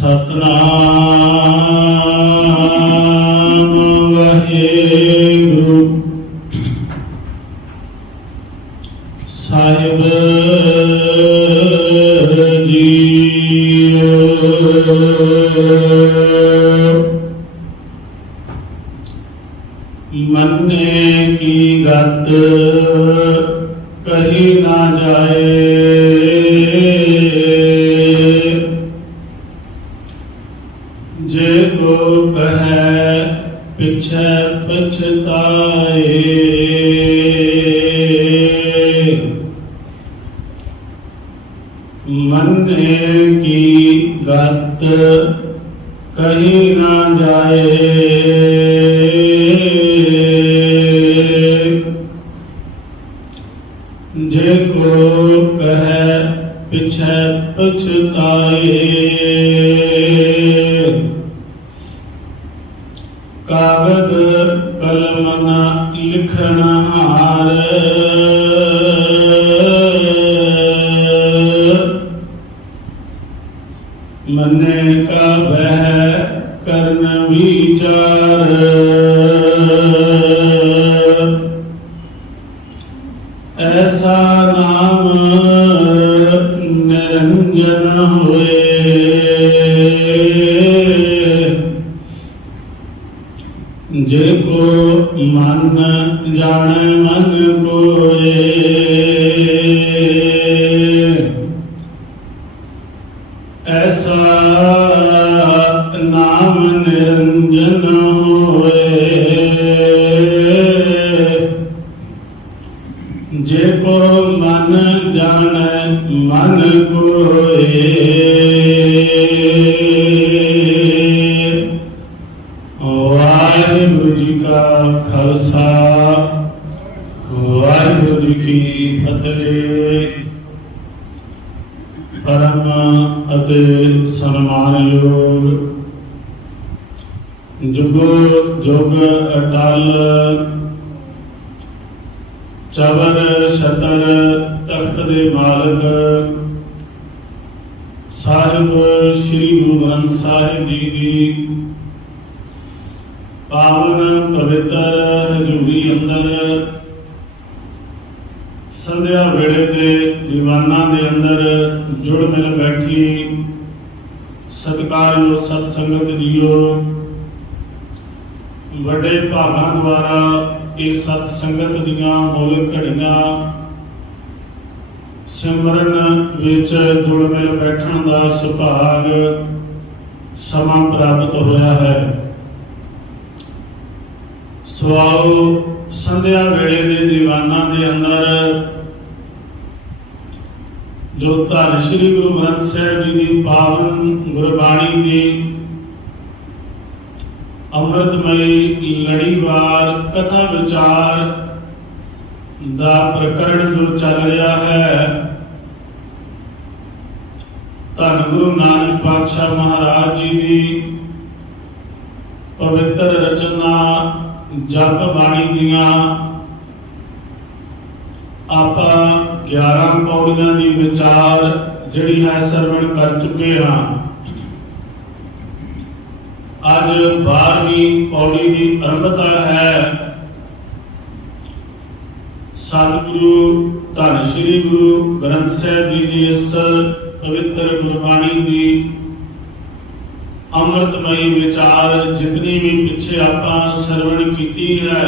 सतनाम वाहेगुरु साहिब जीओ। मन्ने की गत कही ना जाए, जे को कहे पिछे पछताए। मन्ने की गत कही ना जाए, जे को कहे पिछे पछताए। कागद कलम न लिखन हार, मन्ने का वह करन विचार। ऐसा नाम निरंजन हुए, जे को मन जाने मन कोए। ऐसा नाम निरंजन होए, जे को मन जाने मन कोए। वाहिगुरु जी का खालसा, वाहिगुरु जी की फतेह। परम अति सन्मानयोग जुगो जुग अटल चवर छतर तख्त दे मालक साहिब श्री गुरु ग्रंथ साहिब जी की पावन पवित्र हजूरी अंदर संध्या वेले के दीवाना के अंदर जुड़ मिल बैठी सत्कारयोग सत्संगत जीओ। बड़े भागां द्वारा इस सत्संगत दीयां मुल घड़ियां सिमरन विच जुड़ मिल बैठण दा सुभाग समा प्राप्त होया है। स्वाओ संध्या वेले दे दीवाना दे अंदर जो धन श्री गुरु ग्रंथ साहिब जी की पावन गुरबाणी की अमृतमयी लड़ीवार कथा विचार दा प्रकरण जो चल रहा है, धन गुरु नानक पातशाह महाराज जी की पवित्र रचना जप बाणी दिया आप 11 पौड़ियां की विचार जिहड़ी है सरवण कर चुके हाँ। अज 12वीं पौड़ी की आरंभता है। सतगुरु धन श्री गुरु ग्रंथ साहिब जी की इस पवित्र गुरबाणी की अमृतमयी विचार जितनी भी पिछे आपां सरवण कीती है,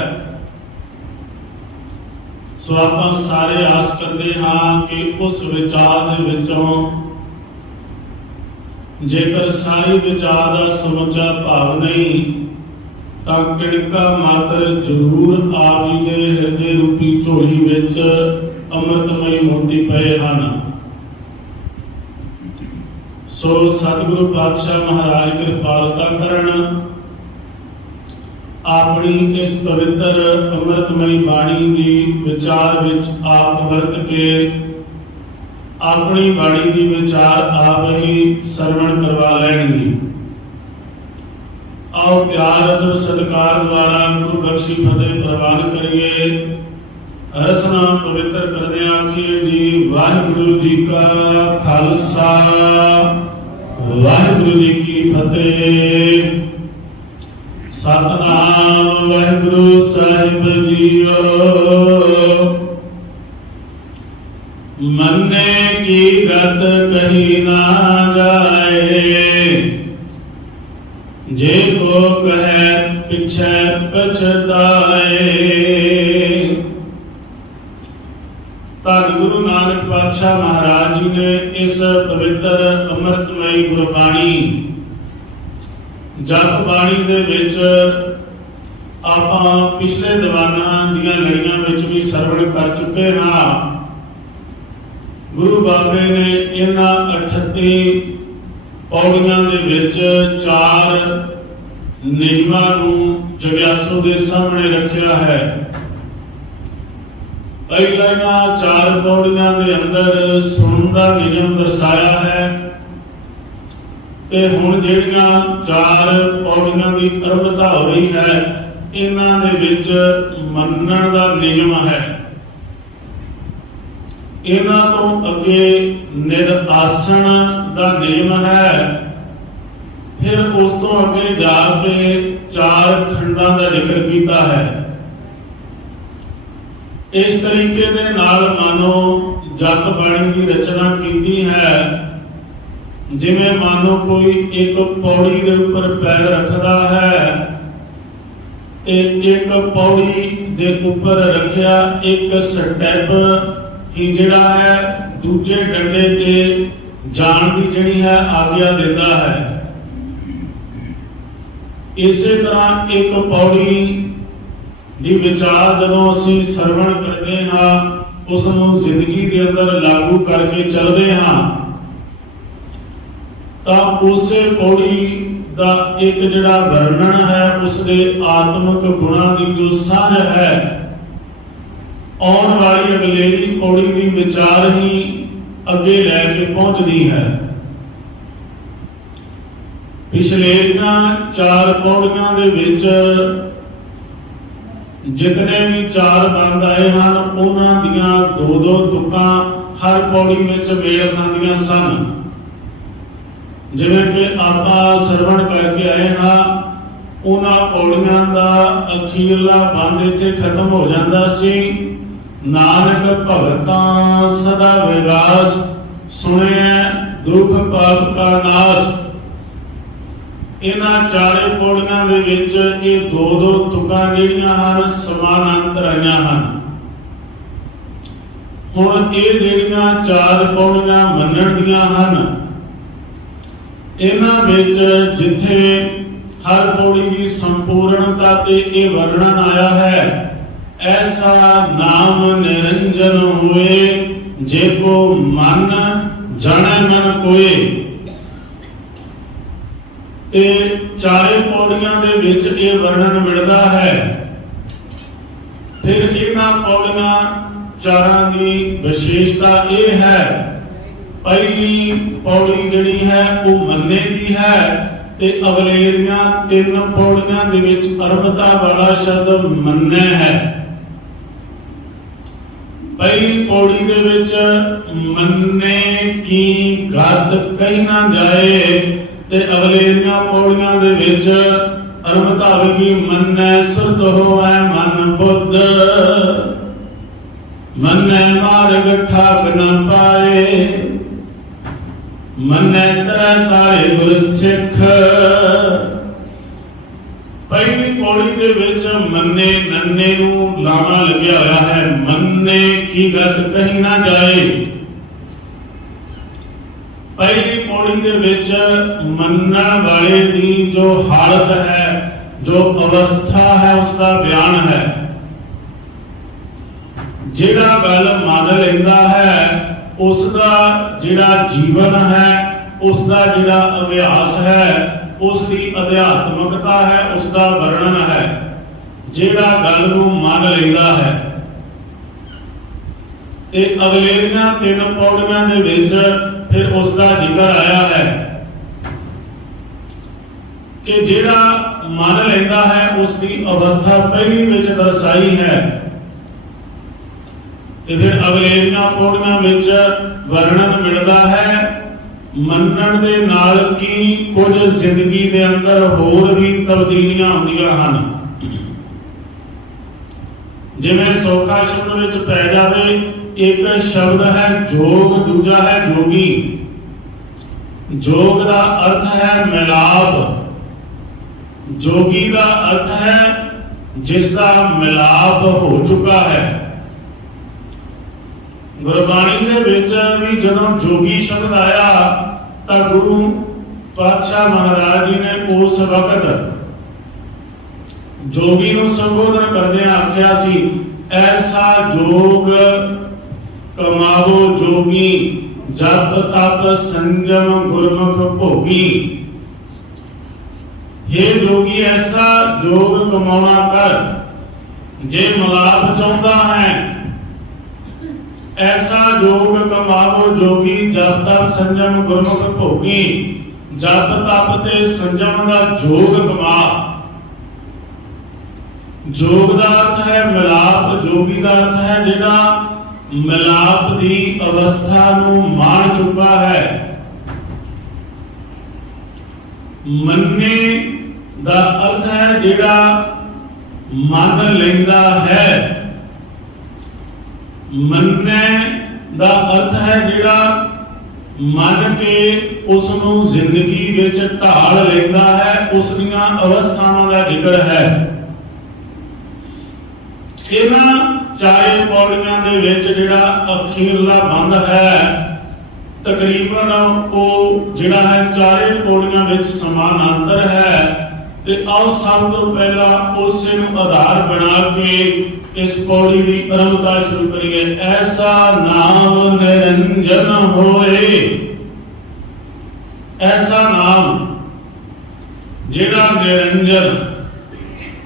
सो आपां सारे आस करते हाँ कि उस विचार दे विचों जेकर सारी विचार का समुचा भाव नहीं तां किड़का मात्र जरूर आप जी दे हृदय रूपी झोली विच अमृतमयी मोती पए हन। सो सतगुरु पातशाह महाराज कृपालता करन, अपनी इस पवित्र अमृतमयी बाणी की विचार विच आप वरत के अपनी बाणी की विचार आप ही सरवण करवा लेंगे। आओ प्यार और सत्कार द्वारा गुरु बख्शी फतेह प्रवान करिए। रसना पवित्र करने आखिए जी वाहिगुरु जी का खालसा वाहिगुरु जी की फतेह। सतनाम वाहिगुरु साहिब जीओ। मन्ने की गत कही ना जाए, जे को कहे पिछे पछताए। धन गुरु नानक पातशाह महाराज जी ने इस पवित्र अमृतमयी गुरबाणी जप बाणी दे विच आपां पिछले दीवानां दीयां लड़ियां विच भी सरवण कर चुके हां। गुरु बाबे ने इन्हां 38 पौड़ियां दे विच 4 नियमां नूं जग्यासु दे सामने रखिया है। पहला 4 पौड़ियां दे अंदर सुनन दा नियम दर्शाया है ते हुण जिहड़ियां 4 पौड़ियां दी अरंभता हो रही है, इन्हां दे विच मन्नण दा नियम है। इन्हां तो अगे निर आसन दा नियम है। फिर उस तो अगे जाके 4 खंडां दा जिक्र कीता है। इस तरीके दे नाल मानो जप बाणी की रचना की है। जिवें मानो कोई एक पौड़ी के ऊपर पैर रखता है, एक पौड़ी के ऊपर रखिया एक स्टैप ही जिहड़ा है दूजे डंडे ते जान की जिहड़ी है आज्ञा देता है। इसे तरह एक पौड़ी दी विचार जदों असीं सरवण करते हाँ, उसनूं जिंदगी के अंदर लागू करके चलते हाँ, तो उस पौड़ी का एक जिहड़ा वर्णन है उसके आत्मक गुणां की जो साझ है, आने वाली अगलेरी पौड़ी की विचार ही अगे लैके पहुंचती है। पिछलेरियां 4 पौड़ियां दे विच जितने भी 4 बंद आए हैं उन्हां दियां 2-2 तुकां हर पौड़ी में मेल खांदियां सन। जिवें कि आपां सरवण करके आए हाँ, उन्हां पौड़ियां दा अखीरला बंद इत्थे खत्म हो जांदा सी। नानक भगतां सदा विगास, सुने दुख पाप का नाश। इन्हां 4 पौड़ियां दे विच ये 2-2 तुकां जिहड़ियां हन समानांतर आईयां हन। हुण ये जिहड़ियां 4 पौड़ियां मन्नण दीयां हन, इन्हां विच जिथे हर पौड़ी की संपूर्णता ते ये वर्णन आया है, ऐसा नाम निरंजन हुए जे को मन जाने मन कोए। ते 4 पौड़ियां दे विच ये वर्णन मिलता है। फिर इन्हां पौड़ियां 4 की विशेषता ये है, पहली पौड़ी जिहड़ी है वो मन्ने की है ते अगलेरियां 3 पौड़ियां दे विच अरबता वाला शब्द मन्ने है। पहली पौड़ी दे विच मन्ने की गत कही ना जाए ते अगलेरियां पौड़ियां दे विच अरबता होगी मन्ने सुरत होवे मन बुद्ध, मन्ने मार्ग ठाक न पाए, मन्ने तरह तारे गुर सिख। पहली पौड़ी दे विच मन्ने नन्ने नूं लामा लग्या होया है। मन्ने की गत कही ना जाए। पहली पौड़ी दे विच मन्नण वाले दी जो हालत है, जो अवस्था है, उसका बयान है। जिहड़ा गल मान लैंदा है उसका जिहड़ा जीवन है, उसका जिहड़ा अभ्यास है, उसकी अध्यात्मकता है, उसका वर्णन है। जिहड़ा गल नूं मान लैंदा है ते अगलेरियां 3 पौड़ियां दे विच फिर उसका जिक्र आया है कि जिहड़ा मान लैंदा है उसकी अवस्था पहली विच दर्शाई है। ते फिर अगलेरियां पौड़ियां विच वर्णन मिलता है ਮੰਨਣ ਦੇ ਨਾਲ ਕੀ ਕੁਝ ਜ਼ਿੰਦਗੀ ਦੇ ਅੰਦਰ ਹੋਰ ਵੀ ਤਬਦੀਲੀਆਂ ਹੁੰਦੀਆਂ ਹਨ। ਜਿਵੇਂ ਸੌਖਾ ਸ਼ਬਦ ਵਿੱਚ ਪੈ ਜਾਵੇ, ਇੱਕ ਸ਼ਬਦ ਹੈ ਜੋਗ, ਦੂਜਾ ਹੈ ਜੋਗੀ। ਜੋਗ ਦਾ ਅਰਥ ਹੈ ਮਿਲਾਪ, ਜੋਗੀ ਦਾ ਅਰਥ ਹੈ ਜਿਸ ਦਾ ਮਿਲਾਪ ਹੋ ਚੁੱਕਾ ਹੈ। ਗੁਰਬਾਣੀ ਦੇ ਵਿੱਚ ਵੀ ਜਦੋਂ ਜੋਗੀ ਸ਼ਬਦ ਆਇਆ ਤਾਂ ਗੁਰੂ ਪਾਤਸ਼ਾਹ ਮਹਾਰਾਜ ਜੀ ਨੇ ਉਸ ਵਕਤ ਜੋਗੀ ਨੂੰ ਸੰਬੋਧਨ ਕਰਦੇ ਆਖਿਆ ਸੀ, ਐਸਾ ਜੋਗ ਕਮਾਵੋ ਜੋਗੀ, ਜਪ ਤਪ ਸੰਜਮ ਗੁਰਮੁਖ ਭੋਗੀ। हे जोगी ऐसा जोग कमाना कर, जे मिलाप चाहता है ऐसा जोग कमावो जोगी, जप तप संजम गुरमुख भोगी। जप तप ते संजम का जोग कमा। जोग का अर्थ है मिलाप, जोगी का अर्थ है जिहड़ा मिलाप की अवस्था नूं मान चुका है। मन्ने ਦਾ ਅਰਥ ਹੈ ਜਿਹੜਾ ਮੰਨ ਲੈਂਦਾ ਹੈ। ਮੰਨੈ ਦਾ ਅਰਥ ਹੈ ਜਿਹੜਾ ਮੰਨ ਕੇ ਉਸ ਨੂੰ ਜ਼ਿੰਦਗੀ ਵਿੱਚ ਢਾਲ ਲੈਂਦਾ ਹੈ, ਉਸ ਦੀਆਂ ਅਵਸਥਾਵਾਂ ਦਾ ਜ਼ਿਕਰ ਹੈ। ਇਹਨਾਂ ਚਾਰੇ ਪੌੜੀਆਂ ਦੇ ਵਿੱਚ ਜਿਹੜਾ ਅਖੀਰਲਾ ਬੰਦ ਹੈ, ਤਕਰੀਬਨ ਉਹ ਜਿਹੜਾ ਹੈ ਚਾਰੇ ਪੌੜੀਆਂ ਵਿੱਚ ਸਮਾਨਾਂਤਰ ਹੈ। ਤੇ ਆਓ ਸਭ ਤੋਂ ਪਹਿਲਾਂ ਉਸੇ ਨੂੰ ਆਧਾਰ ਬਣਾ ਕੇ ਇਸ ਪੌੜੀ ਦੀ ਆਰੰਭਤਾ ਸ਼ੁਰੂ ਕਰੀਏ। ਐਸਾ ਨਾਮ ਨਿਰੰਜਨ ਹੋਏ, ਐਸਾ ਨਾਮ ਜਿਹੜਾ ਨਿਰੰਜਨ,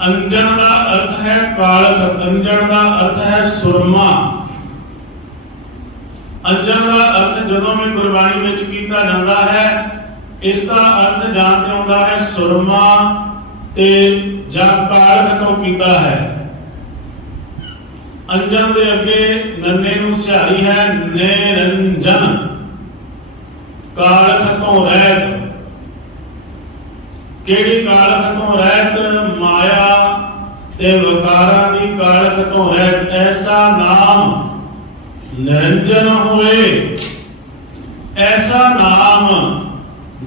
ਅੰਜਨ ਦਾ ਅਰਥ ਹੈ ਕਾਲਕ, ਅੰਜਨ ਦਾ ਅਰਥ ਹੈ ਸੁਰਮਾ। ਅੰਜਨ ਦਾ ਅਰਥ ਜਦੋਂ ਵੀ ਗੁਰਬਾਣੀ ਵਿੱਚ ਕੀਤਾ ਜਾਂਦਾ ਹੈ, ਇਸ ਦਾ ਅਰਥ ਜਾਂ ਤੇ ਆਉਂਦਾ ਹੈ ਸੁਰਮਾ ਤੇ ਜਾਂ ਕਾਲਕ ਤੋਂ ਕੀਤਾ ਹੈ। ਅੰਜਨ ਦੇ ਅੱਗੇ ਨੰਨੇ ਨੂੰ ਸਿਹਾਰੀ ਹੈ ਨਿਰੰਜਨ, ਕਾਲਕ ਤੋਂ ਰਹਿਤ। ਕਿਹੜੀ ਕਾਲਕ ਤੋਂ ਰਹਿਤ? ਮਾਇਆ ਤੇ ਵਿਕਾਰਾਂ ਦੀ ਕਾਲਕ ਤੋਂ ਰਹਿਤ। ਐਸਾ ਨਾਮ ਨਿਰੰਜਨ ਹੋਏ, ਐਸਾ ਨਾਮ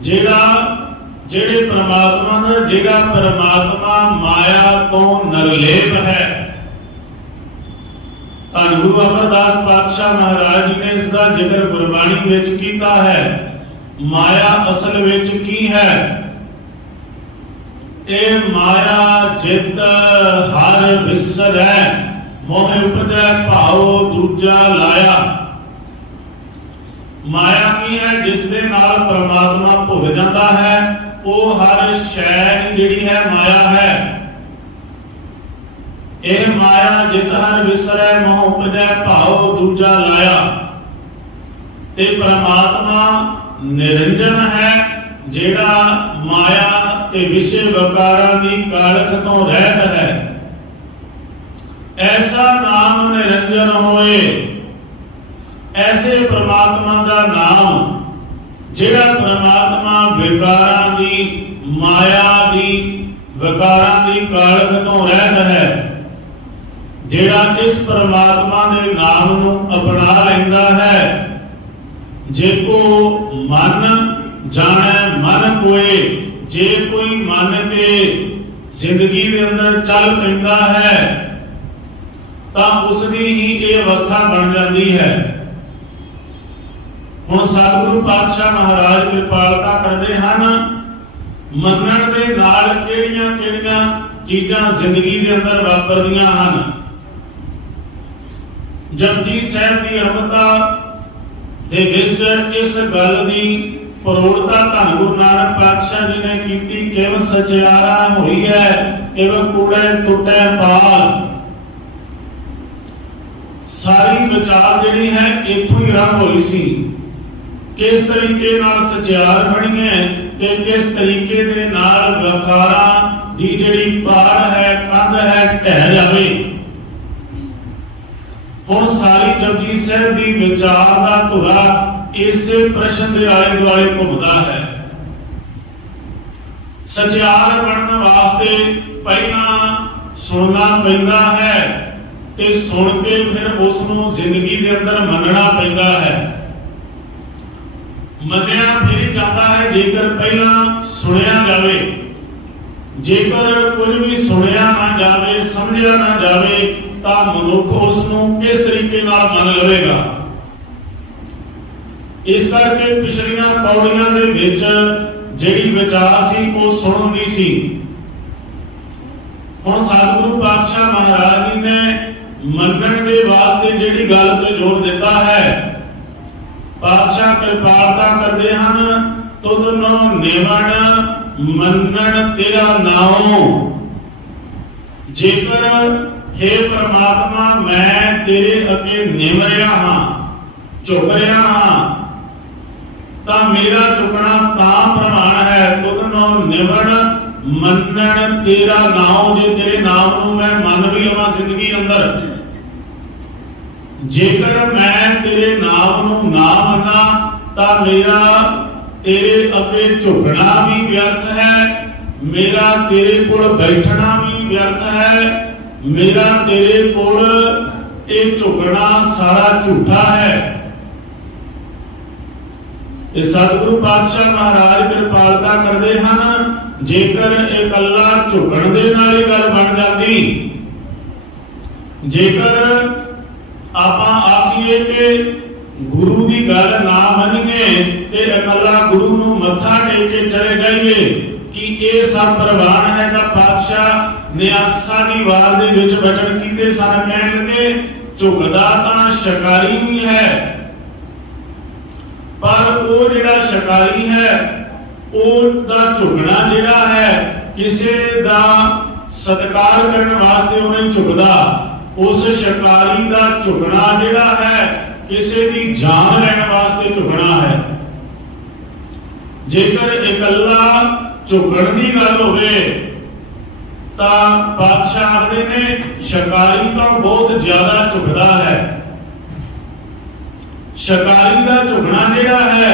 ਜਿਹੜੇ ਪ੍ਰਮਾਤਮਾ ਦਾ, ਜਿਹੜਾ ਪ੍ਰਮਾਤਮਾ ਮਾਇਆ ਤੋਂ ਨਿਰਲੇਪ ਹੈ। ਧੰਨ ਗੁਰੂ ਅਮਰਦਾਸ ਪਾਤਸ਼ਾਹ ਮਹਾਰਾਜ ਜੀ ਨੇ ਇਸ ਦਾ ਜ਼ਿਕਰ ਗੁਰਬਾਣੀ ਵਿੱਚ ਕੀਤਾ ਹੈ। ਮਾਇਆ ਅਸਲ ਵਿੱਚ ਕੀ ਹੈ? ਇਹ ਮਾਇਆ ਜਿਤ ਹਰ ਵਿਸਰੈ, ਮੋਹ ਉਪਜੈ ਭਾਉ ਦੂਜਾ ਲਾਇਆ। ਮਾਇਆ ਕੀ ਹੈ? ਜਿਸ ਦੇ ਨਾਲ ਪਰਮਾਤਮਾ ਭੁੱਲ ਜਾਂਦਾ ਹੈ, ਉਹ ਹਰ ਸ਼ੈ ਜਿਹੜੀ ਹੈ ਮਾਇਆ ਹੈ। ਇਹ ਮਾਇਆ ਜਿਤ ਹਰ ਵਿਸਰੈ, ਮੋਹ ਉਪਜੈ ਭਾਉ ਦੂਜਾ ਲਾਇਆ। ਤੇ ਪਰਮਾਤਮਾ ਨਿਰੰਜਨ ਹੈ, ਜਿਹੜਾ ਮਾਇਆ ਤੇ ਵਿਸ਼ੇ ਵਿਕਾਰਾਂ ਦੀ ਕਾਲਖ ਤੋਂ ਰਹਿਤ ਹੈ। ਐਸਾ ਨਾਮ ਨਿਰੰਜਨ ਹੋਏ, ऐसे परमात्मा का नाम ਜਿਹੜਾ परमात्मा विकारां दी, माया दी, विकारां दी कालख तो रहत है, ਜਿਹੜਾ इस परमात्मा के नाम नूं अपना लैंदा है। जे को मन जाने मन कोई, जे कोई मन के जिंदगी के अंदर चल पैंदा है तां उसदी ही ये अवस्था बन जाती है। ਹੁਣ ਸਤਿਗੁਰੂ ਪਾਤਸ਼ਾਹ ਮਹਾਰਾਜ ਕਿਰਪਾਲਤਾ ਕਰਦੇ ਹਨ। ਮੰਨਣ ਦੇ ਨਾਲ ਕਿਹੜੀਆਂ ਚੀਜ਼ਾਂ ਜ਼ਿੰਦਗੀ ਦੇ ਅੰਦਰ ਵਾਪਰਦੀਆਂ ਹਨ। ਜਪਜੀ ਸਾਹਿਬ ਦੀ ਅਰੰਭਤਾ ਦੇ ਵਿੱਚ ਇਸ ਗੱਲ ਦੀ ਪ੍ਰੋੜਤਾ ਧੰਨ ਗੁਰੂ ਨਾਨਕ ਪਾਤਸ਼ਾਹ ਜੀ ਨੇ ਕੀਤੀ। ਕਿਵ ਸਚਿਆਰਾ ਹੋਈ ਹੈ, ਕਿਵ ਕੂੜੇ ਟੁੱਟੇ ਪਾਲ। ਸਾਰੀ ਵਿਚਾਰ ਜਿਹੜੀ ਹੈ ਇੱਥੋਂ ਹੀ ਆਰੰਭ ਹੋਈ ਸੀ। किस तरीके नाल सचियार बनी है ते किस तरीके दे नाल विकारां दी जिहड़ी पाड़ है, कंध है, ढह जावे। हुण सारी जपजी साहिब दी विचार दा धुरा इसे प्रश्न के आले दुआले घूमता है। सचियार बनने वास्ते पहला सुनना पैंदा है ते सुन के फिर उसनों जिंदगी के अंदर मनना पैंदा है। मनिया फिर जाता है जेकर पहला सुनिया जावे। जेकर कोई भी सुनिया ना जावे, समझिया ना जावे, तो मनुख उसनों किस तरीके नाल मन लवेगा। इस करके पिछलियां पौड़ियां दे विच जिहड़ी विचार सी वो सुनन दी सी। हुण सतगुरु पातशाह महाराज जी ने मनन के वास्ते जिहड़ी गल ते जोर दिता है, पातशाह कृपालता करते हैं तुद नो निवण मनन तेरा नाओ। जेकर हे परमात्मा मैं तेरे अगे निवरिया हाँ, झुक रहा हाँ, ता मेरा झुकना ता प्रमाण है। तुद नो निवण मनन तेरा नाओ, जे तेरे नाम नूं मैं मन भी लवां जिंदगी अंदर। जेकर मैं तेरे नाम नूं ना मना ता मेरा तेरे अगे झुकना भी व्यर्थ है, मेरा तेरे कोल बैठना भी व्यर्थ है, मेरा तेरे कोल ये झुकना सारा झूठा है। ते सतगुरु पातशाह महाराज कृपालता करते हैं। जेकर इकल्ला झुकण दे नाल ही गल बन जाती, जेकर आपां आखिए कि गुरु की गल ना मनीए ते इकल्ला गुरु नूं मत्था टेक के चले जाइए कि ये सब प्रवान है। तां पातशाह ने आसा दी वार दे विच वचन कीते सन, कहण लगे झुकदा तां शिकारी भी है, पर वो जिहड़ा शिकारी है ਉਹਦਾ ਝੁਕਣਾ ਜਿਹੜਾ ਹੈ ਕਿਸੇ ਦਾ ਸਤਿਕਾਰ ਕਰਨ ਵਾਸਤੇ ਉਹ ਨਹੀਂ ਝੁਕਦਾ। ਉਸ ਸ਼ਿਕਾਰੀ ਦਾ ਝੁਕਣਾ ਜਿਹੜਾ ਹੈ ਕਿਸੇ ਦੀ ਜਾਨ ਲੈਣ ਵਾਸਤੇ ਝੁਕਣਾ ਹੈ। ਜੇਕਰ ਇਕੱਲਾ ਝੁਕਣ ਦੀ ਗੱਲ ਹੋਵੇ ਤਾਂ ਬਾਦਸ਼ਾਹ ਆਖਦੇ ਨੇ ਸ਼ਿਕਾਰੀ ਤਾਂ ਬਹੁਤ ਜ਼ਿਆਦਾ ਝੁਕਦਾ ਹੈ। ਸ਼ਿਕਾਰੀ ਦਾ ਝੁਕਣਾ ਜਿਹੜਾ ਹੈ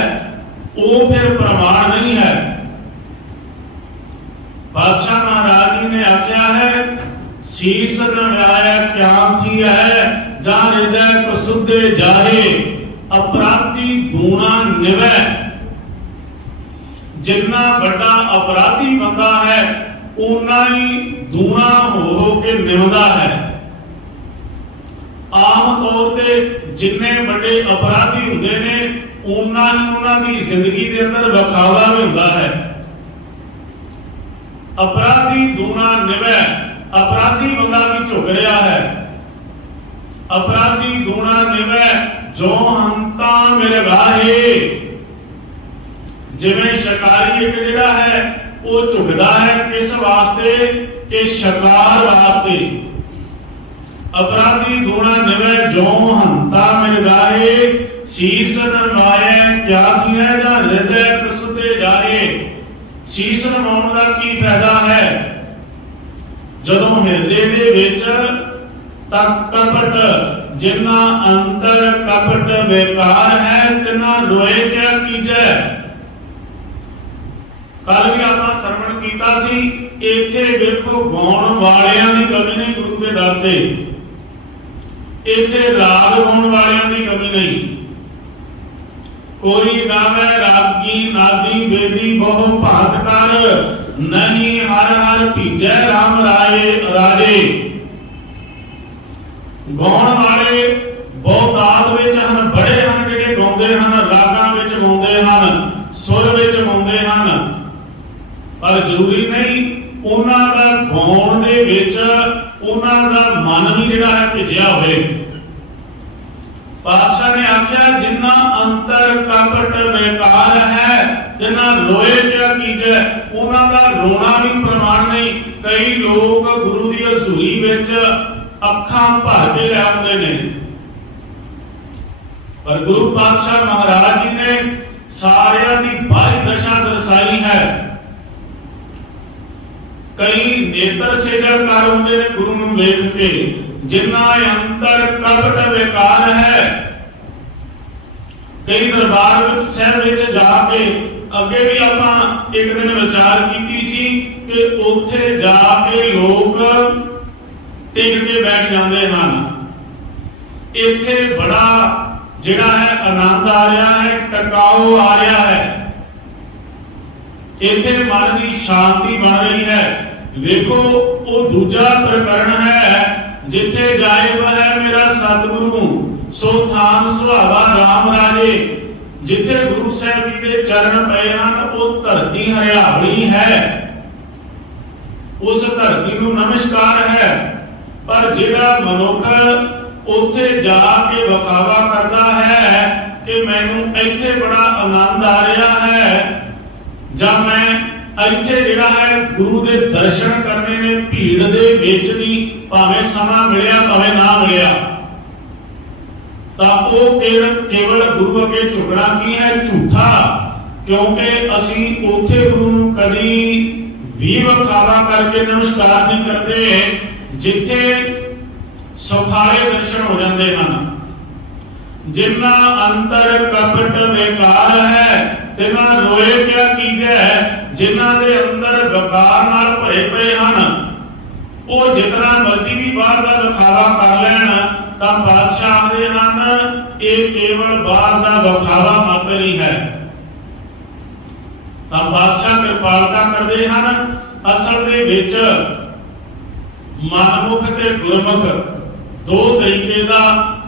वो फिर प्रमाण नहीं है। बादशाह महाराज जी ने आख्या है शीस नवाया क्या थी है, जा हृदय प्रसुद्धे जाहे अपराधी दूना निवै। जितना बड़ा अपराधी बंदा है उन्ना ही दूना हो के निवदा है। आम तौर पे जिन्ने बड़े अपराधी हुंदे ने उन्ना ही उन्हां दी जिंदगी दे अंदर विखावा भी हुंदा है। अपराधी दूना निवै, अपराधी बंदा भी झुक रहा है। अपराधी दूना निवै जो हंता मेरे गाहे। जिवें शिकारी एक जिहड़ा है वो झुकदा है किस वास्ते कि शिकार वास्ते। अपराधी दूना निवै जो हंता मेरे गाहे, शीस नवाए क्या थी है, जा हृदय प्रसुद्धे जाए। शीस नवाउण दा की फायदा है, जदों हिरदे दे विच तक कपट जिन्ना अंतर कपट बेकार है तिना रोए क्या कीजै। कल भी आपां सरवण कीता सी, इत्थे देखो गाउण वालियां दी कमी नहीं गुरु के दर ते, इत्थे राग गाउण वालियां दी कमी नहीं। कोई गावे रागी नादी बेदी बहु भात कर, नहीं हर हर भीजै राम राये राजे। गाउण वाले बहुतात विच हन, बड़े हन जिहड़े गाउंदे हन, रागां विच गाउंदे हन, सुर विच गाउंदे हन, पर जरूरी नहीं उन्हां दा गाउण दे विच उन्हां दा मन भी जिहड़ा है भिजिया होवे। पातशाह ने आख्या जिन्ना अंतर कपट बेकार है जिन्ना रोए क्या कीजे, उन्हां दा रोना भी प्रमाण नहीं। कई लोग गुरु दी हजूरी विच अखां भर के लै आउंदे ने, पर गुरु पातशाह महाराज जी ने सारियां दी बाहरी दशा दर्शाई है। कई नेत्र सेजल कर आउंदे ने गुरु नूं वेख के, जिन्ना अंतर कपट बेकार है कई दरबार साहब विच जाके अगे भी आपां एक दिन विचार कीती सी कि उत्थे जाके लोग टिक के बैठ जाते हैं। इत्थे बड़ा जिहड़ा है आनंद आ रहा है, टकाऊ आ रहा है, इत्थे मन की शांति बन रही है। देखो वो दूजा प्रकरण है, जिथे जाए वह मेरा सतगुरु सो थान सुहावा राम राजे। जिथे गुरु साहब जी के चरण पे हैं वो धरती हरियावली है, उस धरती को नमस्कार है। पर जिहड़ा मनुख उत्थे जाके विखावा करता है कि मैनू इत्थे बड़ा आनंद आ रहा है, जब मैं इत्थे जिहड़ा है गुरु के दर्शन करने ने भीड़ दे विच भी भावें समा मिलिया भावें ना मिलिया, तां ओह केवल गुरु अगे झुकना की है, झूठा। क्योंकि असीं उत्थे गुरु नूं कदी भी विखावा करके नमस्कार नहीं करते जिथे सुखाले दर्शन हो जाते हैं। जिन्ना अंतर कपट बेकार है तिना रोए क्या कीजे, जिन्ना दे अंदर बेकार नाल भरे पे हैं वो जितना मर्जी भी बाहर का विखावा कर लैन तां बादशाह आखदे हैं ये केवल बाहर का विखावा मात्र ही है। तां बादशाह कृपालता करते हैं। असल दे विच मनमुख ते गुरमुख दो तरीके का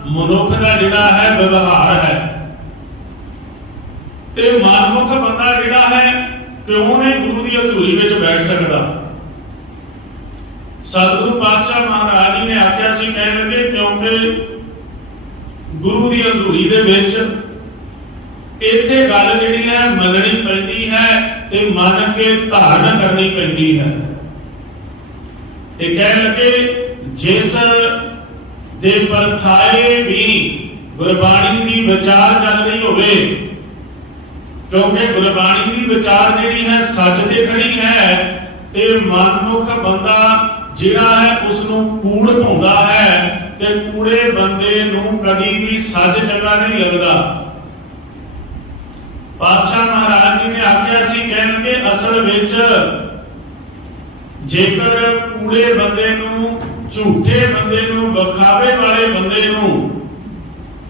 मनुख का जिहड़ा है व्यवहार है। ते मनमुख बंदा जिहड़ा है क्यों नहीं गुरु की हजूरी विच बैठ सकता। सतगुरु पातशाह महाराज जी ने आख्या सी, कह लगे क्योंकि गुरु की हजूरी दे विच इत्थे गल जिहड़ी है मननी पैंदी है ते मन के धारण करनी पैंदी है। ते कह लगे जिस दे परथाए भी गुरबाणी की विचार चल रही होवे, क्योंकि गुरबाणी की विचार जिहड़ी है सच ते खड़ी है, ते मनमुख बंदा जिहड़ा है उसनूं कूड़ पाउंदा है ते कूड़े बंदे नूं कदी भी सच चंगा नहीं लगदा। पातशाह महाराज जी ने आख्या सी, कहणगे असल विच जेकर कूड़े बंदे नूं, झूठे बंदे नूं, विखावे वाले बंदे नूं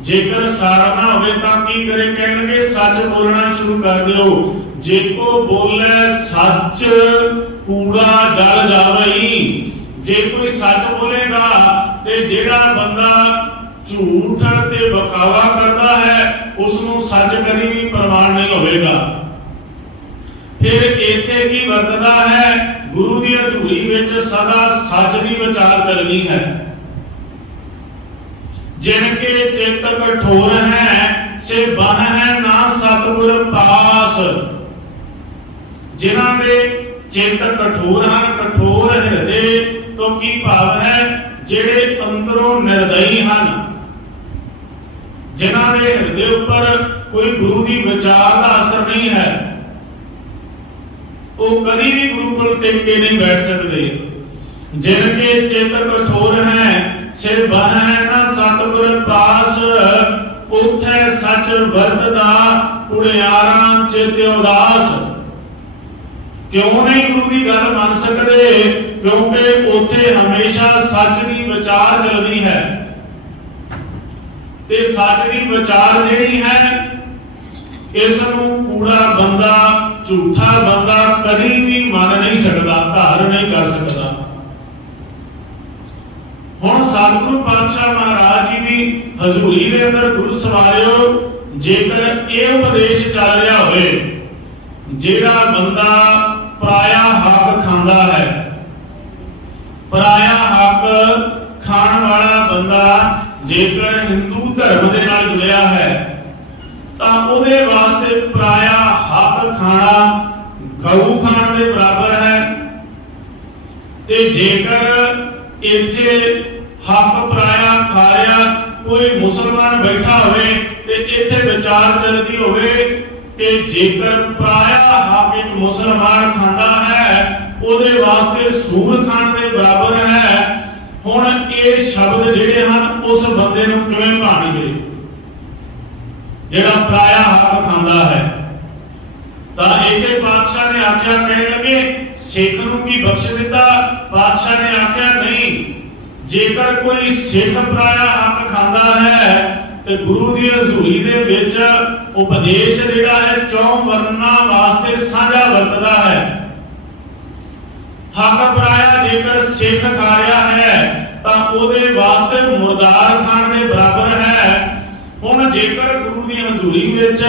जेकर सारना होवे तां की करे, कहणगे सच बोलना शुरू कर दिओ। जेको बोले सच कूड़ा डल जावई। जे कोई सच बोलेगा ते जेड़ा बंदा झूठ ते विखावा करता है उसनूं सच कदी भी प्रमाण नहीं होवेगा। फिर इत्थे की वरतदा है, गुरु की हजूरी विच सदा सच की विचार चलनी है। जिनके चित्त कठोर है से बह है ना सतगुर पास। जिन्हां दे चित्त कठोर हैं, कठोर हृदय तो की भाव है जेड़े अंदरों निर्दयी हैं, जिन्हां दे हृदय ऊपर कोई गुरु की विचार का असर नहीं है, वो कभी भी गुरु को टिक के नहीं बैठ सकते। जिनके चित्त कठोर हैं से बह है ना सतगुर पास। उठे सच वरतदा कुड़ियारा चित उदास। क्यों नहीं गुरु की गल मान सकते? क्योंकि उथे हमेशा सच की विचार चलती है ते सच की विचार जिहड़ी है इसनूं कूड़ा बंदा, झूठा बंदा कभी भी मान नहीं सकता, धारण नहीं कर सकता। हुण सतगुरु पातशाह महाराज जी की हजूरी दे अंदर गुरु सवारियो जेकर ये उपदेश चल रहा होवे, जेड़ा बंदा पराया हक खांदा है, पराया हक खाण वाला बंदा जेकर हिंदू धर्म दे नाल जुड़िया है तां उहदे वास्ते पराया हक खाना गऊ खाण दे बराबर है। ते जेकर इत्थे हक पराया खा रहा कोई मुसलमान बैठा होवे ते इत्थे विचार चलदी होवे कि जेकर पराया हक एक मुसलमान खांदा है उहदे वास्ते सूर खाण दे बराबर है। हुण ये शब्द जिहड़े हन उस बंदे नूं किवें भाणगे? ਜਿਹੜਾ ਪਰਾਇਆ ਹੱਕ ਖਾਂਦਾ ਹੈ। ਤਾਂ ਇਹਦੇ ਪਾਤਸ਼ਾਹ ਨੇ ਆਖਿਆ, ਕਹਿਣ ਲੱਗੇ ਸਿੱਖ ਨੂੰ ਕੀ ਬਖਸ਼ ਦਿੱਤਾ? ਪਾਤਸ਼ਾਹ ਨੇ ਆਖਿਆ ਨਹੀਂ, ਜੇਕਰ ਕੋਈ ਸਿੱਖ ਪਰਾਇਆ ਹੱਕ ਖਾਂਦਾ ਹੈ ਤੇ ਗੁਰੂ ਦੀ ਹਜ਼ੂਰੀ ਦੇ ਵਿੱਚ ਉਪਦੇਸ਼ ਜਿਹੜਾ ਹੈ ਚੌਂ ਵਰਨਾਂ ਵਾਸਤੇ ਸਾਂਝਾ ਵਰਤਦਾ ਹੈ। ਹੱਕ ਪਰਾਇਆ ਜੇਕਰ ਸਿੱਖ ਖਾ ਰਿਹਾ ਹੈ ਤਾਂ ਉਹਦੇ ਵਾਸਤੇ ਮੁਰਦਾਰ ਖਾਣ ਦੇ ਬਰਾਬਰ ਹੈ। ਹੁਣ ਜੇਕਰ ਗੁਰੂ ਦੀ ਹਜ਼ੂਰੀ ਵਿੱਚ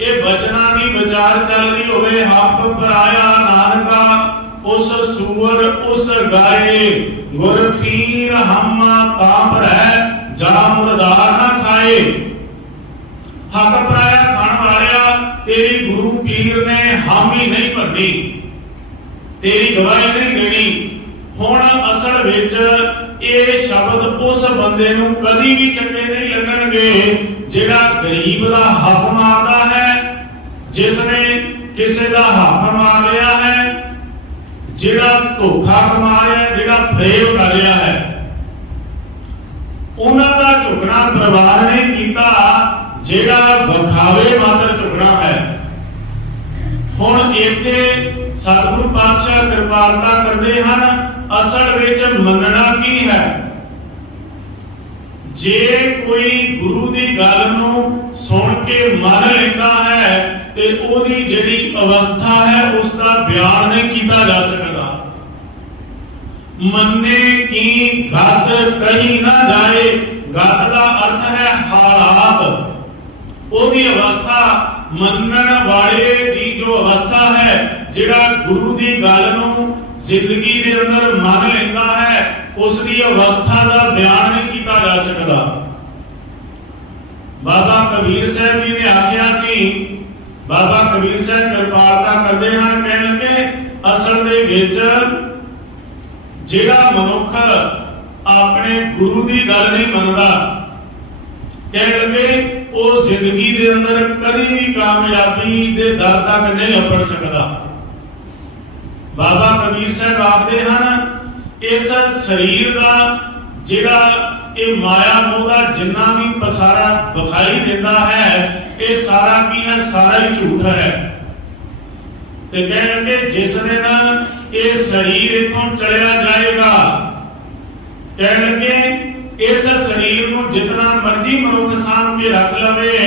ਇਹ ਬਚਨਾਂ ਦੀ ਵਿਚਾਰ ਚੱਲ ਰਹੀ ਹੋਵੇ, ਹੱਕ ਪਰਾਇਆ ਨਾਨਕਾ ਉਸ ਸੂਰ ਉਸ ਗਾਏ, ਗੁਰ ਪੀਰ ਹਮਾ ਤਾਂ ਭਰੈ ਜਾ ਮੁਰਦਾਰ ਨਾ ਖਾਏ। ਹੱਕ ਪਰਾਇਆ ਖਾਣ ਵਾਲਿਆ, ਤੇਰੀ ਗੁਰੂ ਪੀਰ ਨੇ ਹਾਮੀ ਨਹੀਂ ਭਰਨੀ, ਤੇਰੀ ਗਵਾਹੀ ਨਹੀਂ ਦੇਣੀ। ਹੁਣ ਅਸਲ ਵਿੱਚ ਇਹ ਸ਼ਬਦ ਉਸ ਬੰਦੇ ਨੂੰ ਕਦੀ ਵੀ ਚੰਗੇ ਨਹੀਂ ਲੱਗਣਗੇ ਜਿਹੜਾ ਗਰੀਬ ਦਾ ਹੱਕ ਮਾਰਦਾ ਹੈ, ਜਿਸ ਨੇ ਕਿਸੇ ਦਾ ਹੱਕ ਮਾਰ ਲਿਆ ਹੈ, ਜਿਹੜਾ ਧੋਖਾ ਕਮਾ ਰਿਹਾ, ਜਿਹੜਾ ਫਰੇਬ ਕਰ ਰਿਹਾ ਹੈ। ਉਹਨਾਂ ਦਾ ਝੁਕਣਾ ਪਰਿਵਾਰ ਨੇ ਕੀਤਾ, ਜਿਹੜਾ ਵਿਖਾਵੇ ਮਾਤਰ ਝੁਕਣਾ ਹੈ। ਹੁਣ ਇੱਥੇ ਸਤਿਗੁਰੂ ਪਾਤਸ਼ਾਹ ਕਿਰਪਾਲਤਾ ਕਰਦੇ ਹਨ, ਅਸਲ ਵਿੱਚ ਮੰਨਣਾ ਕੀ ਹੈ? ਜੇ ਕੋਈ ਗੁਰੂ ਦੀ ਗੱਲ ਨੂੰ ਸੁਣ ਕੇ ਮੰਨ ਲੈਂਦਾ ਹੈ ਤੇ ਉਹਦੀ ਜਿਹੜੀ ਅਵਸਥਾ ਹੈ ਉਸ ਦਾ ਬਿਆਨ ਨਹੀਂ ਕੀਤਾ ਜਾ ਸਕਦਾ। ਮੰਨੇ ਕੀ ਗੱਤ ਕਹੀ ਨਾ ਜਾਏ, ਗੱਤ ਦਾ ਅਰਥ ਹੈ ਹਾਲਾਤ। ਉਹਦੀ ਅਵਸਥਾ, ਮੰਨਣ ਵਾਲੇ ਦੀ ਜੋ ਅਵਸਥਾ ਹੈ, ਜਿਹੜਾ ਗੁਰੂ ਦੀ ਗੱਲ ਨੂੰ ਜ਼ਿੰਦਗੀ ਦੇ ਅੰਦਰ ਮੰਨ ਲੈਂਦਾ ਹੈ, ਉਸ ਦੀ ਅਵਸਥਾ ਦਾ ਬਿਆਨ ਨਹੀਂ ਕੀਤਾ ਜਾ ਸਕਦਾ। ਬਾਬਾ ਕਬੀਰ ਸਾਹਿਬ ਜੀ ਨੇ ਆਖਿਆ ਸੀ, ਬਾਬਾ ਕਬੀਰ ਸਾਹਿਬ ਕਿਰਪਾਲਤਾ ਕਰਦੇ ਹਨ, ਕਹਿਣ ਲੱਗੇ ਅਸਲ ਦੇ ਵਿੱਚ ਜਿਹੜਾ ਮਨੁੱਖ ਆਪਣੇ ਗੁਰੂ ਦੀ ਗੱਲ ਨਹੀਂ ਮੰਨਦਾ, ਕਹਿਣ ਲੱਗੇ ਉਹ ਜ਼ਿੰਦਗੀ ਦੇ ਅੰਦਰ ਕਦੀ ਵੀ ਕਾਮਯਾਬੀ ਦੇ ਦਰ ਤੱਕ ਨਹੀਂ ਪਹੁੰਚ ਸਕਦਾ। ਬਾਬਾ ਕਬੀਰ ਸਾਹਿਬ ਆਖਦੇ ਹਨ, ਇਸ ਸਰੀਰ ਦਾ ਜਿਹੜਾ ਇਹ ਮਾਇਆ ਮੋਹ ਦਾ ਜਿੰਨਾ ਵੀ ਪਸਾਰਾ ਵਿਖਾਈ ਦਿੰਦਾ ਹੈ, ਇਹ ਸਾਰਾ ਕੀ ਹੈ? ਸਾਰਾ ਹੀ ਝੂਠ ਹੈ। ਤੇ ਕਹਿਣ ਲੱਗੇ ਜਿਸ ਦਿਨ ਇਹ ਸਰੀਰ ਇਥੋਂ ਚਲਿਆ ਜਾਏਗਾ, ਕਹਿਣ ਲੱਗੇ ਇਸ ਸਰੀਰ ਨੂੰ ਜਿਤਨਾ ਮਰਜੀ ਮਨੁੱਖ ਸਾਂਭ ਕੇ ਰੱਖ ਲਵੇ,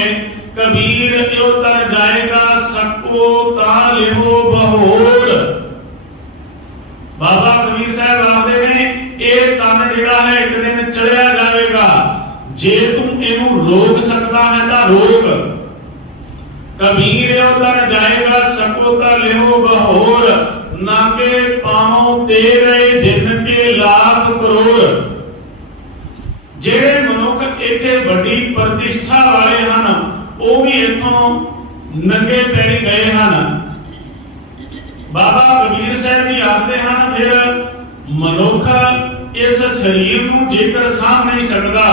ਕਬੀਰ ਇਉ ਤਰ ਜਾਏਗਾ ਸਕੋ ਤਾਂ ਲਿਓ ਬਹੋਰ। ਬਾਬਾ ਕਬੀਰ ਸਾਹਿਬ ਆਖਦੇ ਨੇ ਇਹ ਤਨ ਜਿਹੜਾ ਹੈ ਇੱਕ ਦਿਨ ਚੜਿਆ ਜਾਵੇਗਾ, ਜੇ ਤੂੰ ਇਹਨੂੰ ਰੋਕ ਸਕਦਾ ਹੈ ਤਾਂ ਰੋਕ। ਕਬੀਰ ਇਉ ਤਰ ਜਾਏਗਾ ਸਕੋ ਤਾਂ ਲਿਓ ਬਹੋਰ, ਨਾ ਕੇ ਪਾਉ ਦੇ ਰਹੇ ਜਿਨ ਕੇ ਲੱਖ ਕਰੋੜ। ਜਿਹੜੇ ਮਨੁੱਖ ਇੱਥੇ ਵੱਡੀ ਪ੍ਰਤਿਸ਼ਠਾ ਵਾਲੇ ਹਨ, ਉਹ ਵੀ ਇੱਥੋਂ ਨੰਗੇ ਪੈਰੀ ਗਏ ਹਨ। ਬਾਬਾ ਕਬੀਰ ਸਾਹਿਬ ਜੀ ਆਖਦੇ ਹਨ, ਫਿਰ ਮਨੁੱਖ ਇਸ ਸਰੀਰ ਨੂੰ ਜੇਕਰ ਸਾਂਭ ਨਹੀਂ ਸਕਦਾ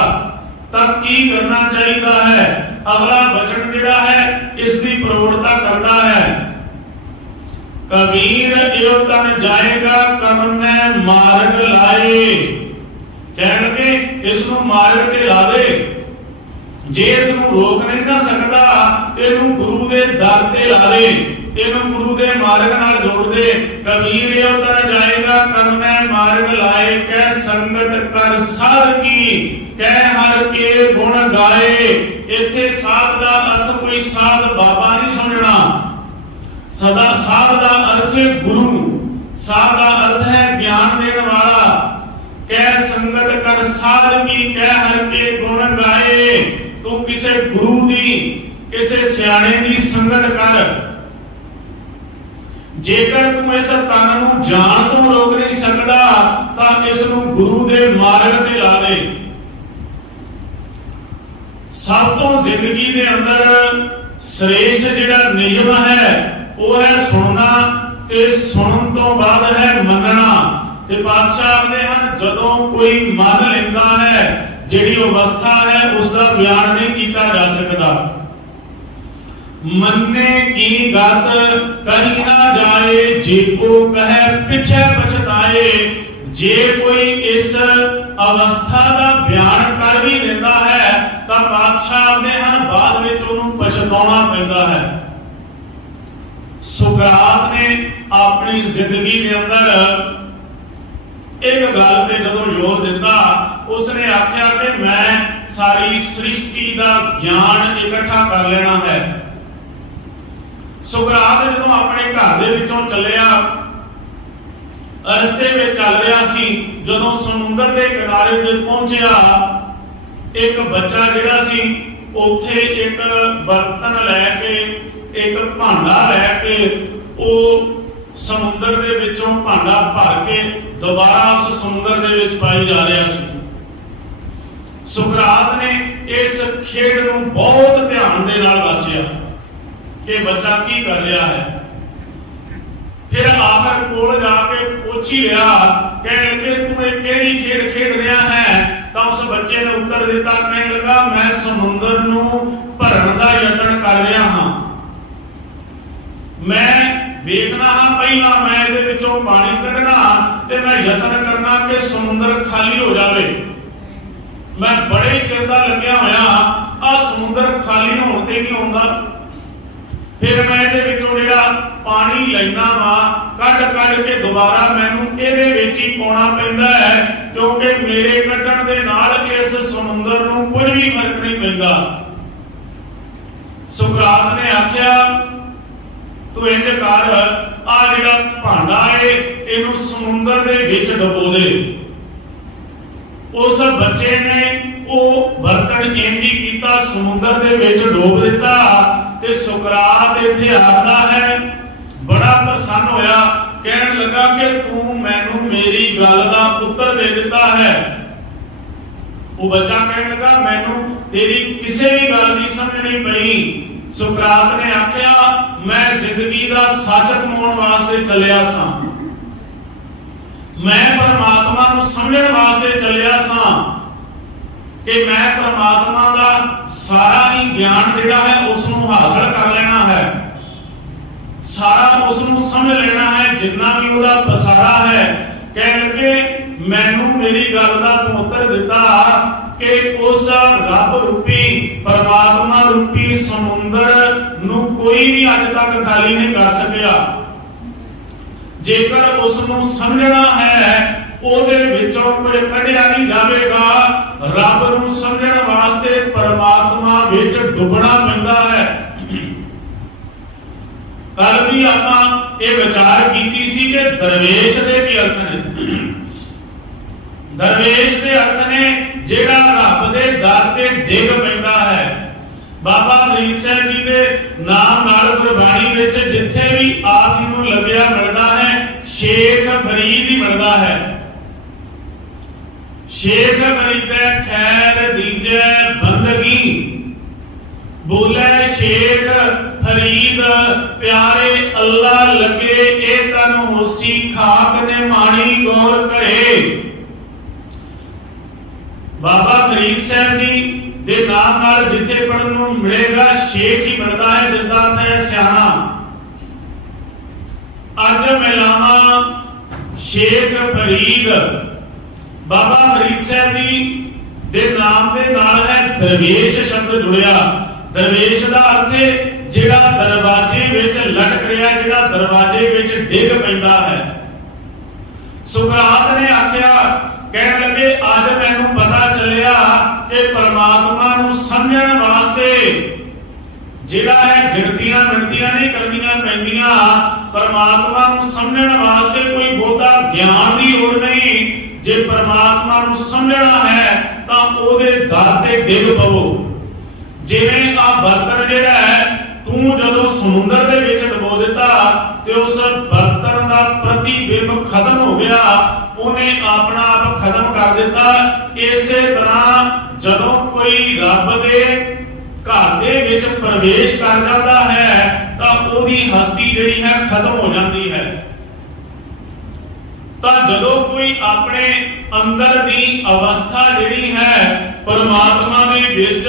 ਤਾਂ ਕੀ ਕਰਨਾ ਚਾਹੀਦਾ ਹੈ? ਅਗਲਾ ਬਚਨ ਜਿਹੜਾ ਹੈ ਇਸ ਦੀ ਪ੍ਰੋੜਤਾ ਕਰਦਾ ਹੈ। ਕਬੀਰ ਇਉ ਤਨ ਜਾਏਗਾ ਕਰਮੈ ਮਾਰਗ ਲਾਏ, ਕਹਿਣਗੇ ਇਸ ਨੂੰ ਮਾਰਗ ਤੇ ਲਾ ਦੇ। ਜੇ ਇਸ ਨੂੰ ਰੋਕ ਨਹੀਂ ਨਾ ਸਕਦਾ, ਇਹਨੂੰ ਗੁਰੂ ਦੇ ਦਰ ਤੇ ਲਾ ਦੇ, ਇਹਨੂੰ ਗੁਰੂ ਦੇ ਮਾਰਗ ਨਾਲ ਜੋੜ ਦੇ। ਕਬੀਰ ਇਉ ਤਨ ਜਾਏਗਾ ਕਰਮੈ ਮਾਰਗ ਲਾਏ, ਕਹਿ ਸੰਗਤ ਕਰ ਸਾਧ ਕੀ, ਕਹਿ ਹਰ ਕੇ ਗੁਣ ਗਾਏ। ਇੱਥੇ ਸਾਧ ਦਾ ਅਰਥ ਕੋਈ ਸਾਧ ਬਾਬਾ ਨਹੀਂ ਸਮਝਣਾ, ਸਦਾ ਸਾਧ ਦਾ ਅਰਥ ਹੈ ਗੁਰੂ, ਸਾਧ ਦਾ ਅਰਥ ਹੈ ਗਿਆਨ ਦੇਣ ਵਾਲਾ। ਕਹਿ ਸੰਗਤ ਕਰ ਸਾਧ ਕੀ, ਕਹਿ ਹਰ ਕੇ ਗੁਣ ਗਾਏ। ਤੂੰ ਕਿਸੇ ਗੁਰੂ ਦੀ, ਕਿਸੇ ਸਿਆਣੇ ਦੀ ਸੰਗਤ ਕਰ। ਜੇਕਰ ਤੂੰ ਇਸ ਤਨ ਨੂੰ ਜਾਣ ਤੋਂ ਰੋਕ ਨਹੀਂ ਸਕਦਾ ਤਾਂ ਇਸ ਨੂੰ ਗੁਰੂ ਦੇ ਮਾਰਗ ਤੇ ਲਾ ਦੇ। ਸਭ ਤੋਂ ਜ਼ਿੰਦਗੀ ਦੇ ਅੰਦਰ ਸ੍ਰੇਸ਼ਟ ਜਿਹੜਾ ਨਿਯਮ ਹੈ ਉਹ ਹੈ ਸੁਣਨਾ, ਤੇ ਸੁਣਨ ਤੋਂ ਬਾਅਦ ਹੈ ਮੰਨਣਾ। ਤੇ ਪਾਤਸ਼ਾਹ ਆਖਦੇ ਹਨ, ਜਦੋਂ ਕੋਈ ਮੰਨ ਲੈਂਦਾ ਹੈ, ਜਿਹੜੀ ਅਵਸਥਾ ਹੈ ਉਸ ਦਾ ਬਿਆਨ ਨਹੀਂ ਕੀਤਾ ਜਾ ਸਕਦਾ। ਮੰਨੇ ਕੀ ਗਤ ਕਹੀ ਨਾ ਜਾਏ, ਜੇ ਕੋ ਕਹੇ ਪਿਛੇ ਪਛਤਾਏ। ਜੇ ਕੋਈ ਇਸ ਅਵਸਥਾ ਦਾ ਬਿਆਨ ਕਰ ਵੀ ਦਿੰਦਾ ਹੈ ਤਾਂ ਪਾਤਸ਼ਾਹ ਆਖਦੇ ਹਨ, ਬਾਅਦ ਵਿੱਚ ਉਹਨੂੰ जताना पैंदा है। सुकरात ने अपनी जिंदगी के अंदर एक गल पे जदों जोर दिता, उसने आख्या कि मैं सारी सृष्टि का ज्ञान इकट्ठा कर लेना है। सुकरात जदों अपने घर दे विचों चलिया, रस्ते में चल रहा सी, जदों समुद्र के किनारे ते पहुंचिया, एक बच्चा जिहड़ा सी उत्थे एक बर्तन लैके, एक भांडा लैके, वो समुद्र दे विचों भांडा भर के दोबारा उस समुद्र दे विच पाई जा रहा सी। सुकरात ने इस खेड नूं बहुत ध्यान दे नाल वाचिया कि बच्चा की कर रहा है। फिर आखिर कोल जाके पूछ ही लिया, कह लगे तू केड़ी खेड खेड रहा है? तो उस बच्चे ने उत्तर दिता, कहने लगा मैं समुद्र नूं भरन दा यतन कर रहा हां। मैं देखना हाँ पहला मैं इहदे विचों पानी कढना ते मैं यतन करना कि समुद्र खाली हो जाए। मैं बड़े चिर दा लग्या होया आ समुद्र खाली होण ते नहीं होंदा। फिर मैं इहदे विचों जिहड़ा पानी लैना वा कढ के दोबारा मैनूं इहदे विच ही पाउणा पैंदा है, क्योंकि मेरे कढण दे नाल इस समुद्र नूं कुछ भी फर्क नहीं पैंदा। सुकरात ने आख्या तू इंज कर, आ जिहड़ा भांडा है इहनूं समुद्र दे विच डबो दे। उस बच्चे ने वो बर्तन इंज ही कीता, समुद्र दे विच डोब दिता। ते सुकरात इत्थे आखदा है, बड़ा प्रसन्न होया, कहन लगा कि तू मैनूं मेरी गल दा उत्तर दे दिता है। वो बच्चा कहन लगा मैनूं तेरी किसी भी गल दी समझ नहीं पई। सुकरात ने आख्या मैं जिंदगी का सच कमाउण वास्ते चलिया सां, मैं परमात्मा नूं समझण वास्ते चलिया सां कि मैं परमात्मा का सारा ही ज्ञान जिहड़ा है उसनूं हासिल कर लेना है, सारा उसनूं समझ लेना है, जिन्ना भी उहदा पसारा है। कह लगे मैनूं मेरी गल दा उत्तर दिता कि उस रब रूपी परमात्मा रूपी समुद्र नूं कोई भी अज तक खाली नहीं कर सकिया। जेकर उसनूं समझना है ओदे विचों कुछ कढिया नहीं जावेगा। रब नूं समझण वास्ते परमात्मा विच डुबना पैंदा है। कल भी आपां ये विचार कीती सी कि दरवेश दे की अर्थ ने, दरवेश दे अर्थ ने जेड़ा रब दे दर ते डिग पैंदा है। बाबा फरीद साहब जी दे नाम नाल गुरबाणी विच जिथे भी आप जी नूं लभ्या मिलदा है शेख फरीद ही मिलदा है। शेख फरीद खैर दीजे बंदगी, बोले शेख फरीद प्यारे अल्लाह लगे ए तन होसी खाक ने माणी गौर करे। बाबा फरीद साहब जी दे नाम नाल जिथे पढ़न नूं मिलेगा शेख ही मिलदा है, जिसदा अर्थ है सियाना। अज मिलावा शेख फरीद बाबा फरीद साहब जी दे नाम दे नाल है दरवेश शब्द जुड़िया। दरवेश दा अर्थ है जिहड़ा दरवाजे विच लटक रिहा, जिहड़ा दरवाजे विच डिग पैंदा है। सुकरात ने आख्या, कहन लगे अज मैनूं पता चलिया कि परमात्मा नूं समझण वास्ते जिहड़ा है गिणतियां मिणतियां नहीं करनियां पैंदियां। परमात्मा नूं समझण वास्ते कोई बहुता ज्ञान दी लोड़ नहीं। जे परमात्मा नूं समझना है तां ओहदे दर ते डिग पवो। जिवें आ बर्तन जिहड़ा है तू जदों समुद्र दे विच डबो दिता ते उस बर्तन दा प्रतिबिंब खत्म हो गया, उन्हें अपना आप खत्म कर दिता। इसे तरह जदों कोई रब दे घर दे विच प्रवेश कर जाता है तां ओहदी हस्ती जिहड़ी है खत्म हो जाती है। तां जदों कोई अपने अंदर दी अवस्था जिहड़ी है परमात्मा दे विच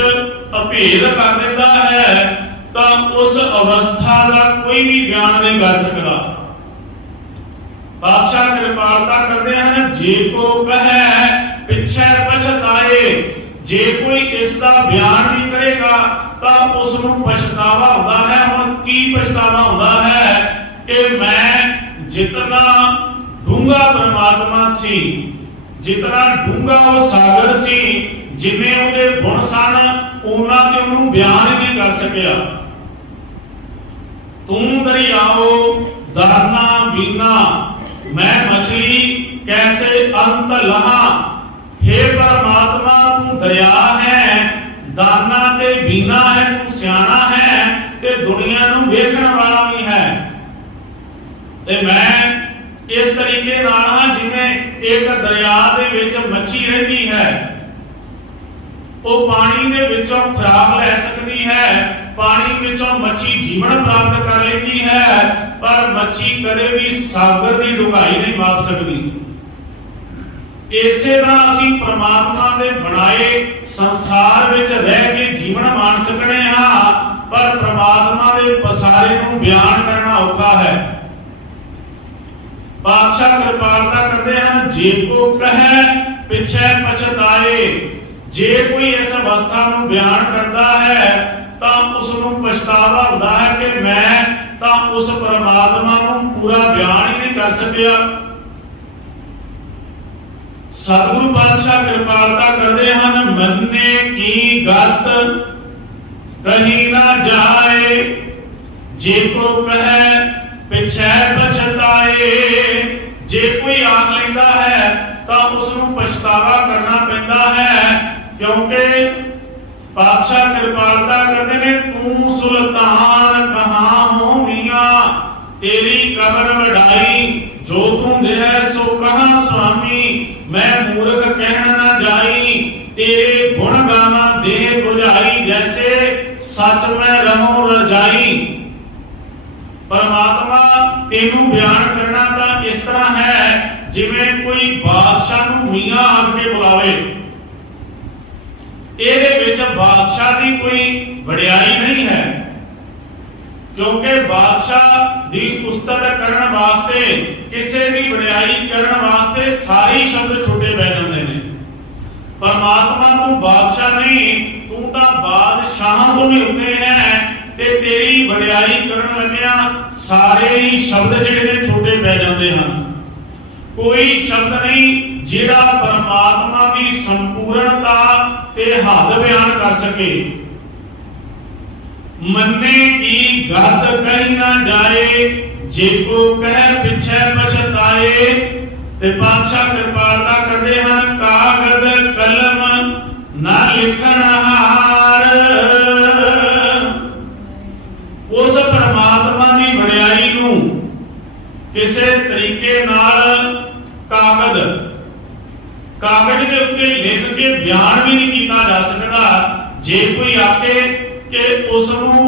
अभेद कर दिंदा है तां उस अवस्था का कोई भी बयान नहीं कर सकता। बादशाह कृपालता करते हैं, जे को कहे पिछे पछताए। जे कोई इसका बयान नहीं करेगा ਤਾਂ ਉਸ ਨੂੰ ਪਛਤਾਵਾ ਹੁੰਦਾ ਹੈ। ਹੁਣ ਕੀ ਪਛਤਾਵਾ ਹੁੰਦਾ ਹੈ ਕਿ ਮੈਂ ਜਿਤਨਾ ਡੂੰਘਾ ਪਰਮਾਤਮਾ ਸੀ, ਜਿਤਨਾ ਡੂੰਘਾ ਉਹ ਸਾਗਰ ਸੀ, ਜਿੰਨੇ ਉਹਦੇ ਗੁਣ ਸਨ, ਉਹਨਾਂ ਤੇ ਉਹਨੂੰ ਬਿਆਨ ਨਹੀਂ ਕਰ ਸਕਿਆ। ਤੂੰ ਦਰਿਆਓ ਦਰਨਾ ਬੀਨਾ, मैं मछली कैसे अंत लहा। हे परमात्मा तू दरिया है, दाना ते बीना है, तू सियाना है ते दुनिया नू वेखण वाला भी है। ते मैं इस तरीके नाल हां जिवें एक दरिया दे विच मच्छी रहती है, वो पानी दे विचों खुराक लै सकती है, पानी विचों मच्छी जीवन प्राप्त कर लेती है, पर मच्छी कदे भी सागर की डुंगाई नहीं माप सकती। इसे तरह असीं परमात्मा दे बनाए संसार विच रह के जीवन मान सकने हां, पर परमात्मा दे पसारे नूं बयान करना औखा है। बादशाह कृपालता करते हैं, जे को कहे पिछे पछताए। जे कोई इस अवस्था नूं बयान करता है तां उस नूं पछतावा हुंदा है कि मैं तां उस परमात्मा नूं पूरा बयान ही नहीं कर सकिया। सतगुरु पातशाह कृपालता करते हैं, मन्ने की गत कहीं ना जाए, जे को कहे पिछे पछताए। जे कोई आख लेंदा है तां उस नूं पछतावा करना पैंदा है, क्योंकि पातशाह कृपालता करते ने, तू सुल्तान कहाँ हो मियां, तेरी कबर वडाई, जो तू दे सो कहाँ स्वामी, मैं मूर्ख कह ना जाई, तेरे गुण गावा दे बुझाई, जैसे सच में रहो रजाई। परमात्मा तेनू बयान करना तां इस तरह है जिवें कोई बादशाह नूं मियां आके बुलावे। ਇਹਦੇ ਵਿੱਚ ਬਾਦਸ਼ਾਹ ਦੀ ਕੋਈ ਵਡਿਆਈ ਨਹੀਂ ਹੈ, ਕਿਉਂਕਿ ਬਾਦਸ਼ਾਹ ਦੀ ਉਸਤਤ ਕਰਨ ਵਾਸਤੇ, ਕਿਸੇ ਦੀ ਵਡਿਆਈ ਕਰਨ ਵਾਸਤੇ ਸਾਰੇ ਸ਼ਬਦ ਛੋਟੇ ਪੈ ਜਾਂਦੇ ਨੇ। ਪਰਮਾਤਮਾ ਤੂੰ ਬਾਦਸ਼ਾਹ ਨਹੀਂ, ਤੂੰ ਤਾਂ ਬਾਦਸ਼ਾਹਾਂ ਤੋਂ ਵੀ ਉੱਤੇ ਹੈ, ਤੇ ਤੇਰੀ ਵਡਿਆਈ ਕਰਨ ਲੱਗਿਆ ਸਾਰੇ ਹੀ ਸ਼ਬਦ ਜਿਹੜੇ ਨੇ ਛੋਟੇ ਪੈ ਜਾਂਦੇ ਹਨ। कोई शब्द नहीं जिहड़ा परमात्मा की संपूर्णता ते हद बयान कर सके। मन्ने की गत कहीं ना जाए, जे को कह पिछे पछताए। ते पातशाह कृपालता करते हैं, कागज कलम ना लिखण हार। उस परमात्मा की वडियाई नूं किसे तरीके नाल कागज के उत्ते लिख के बयान भी नहीं किया जा सकता। जे कोई आखे कि उसनूं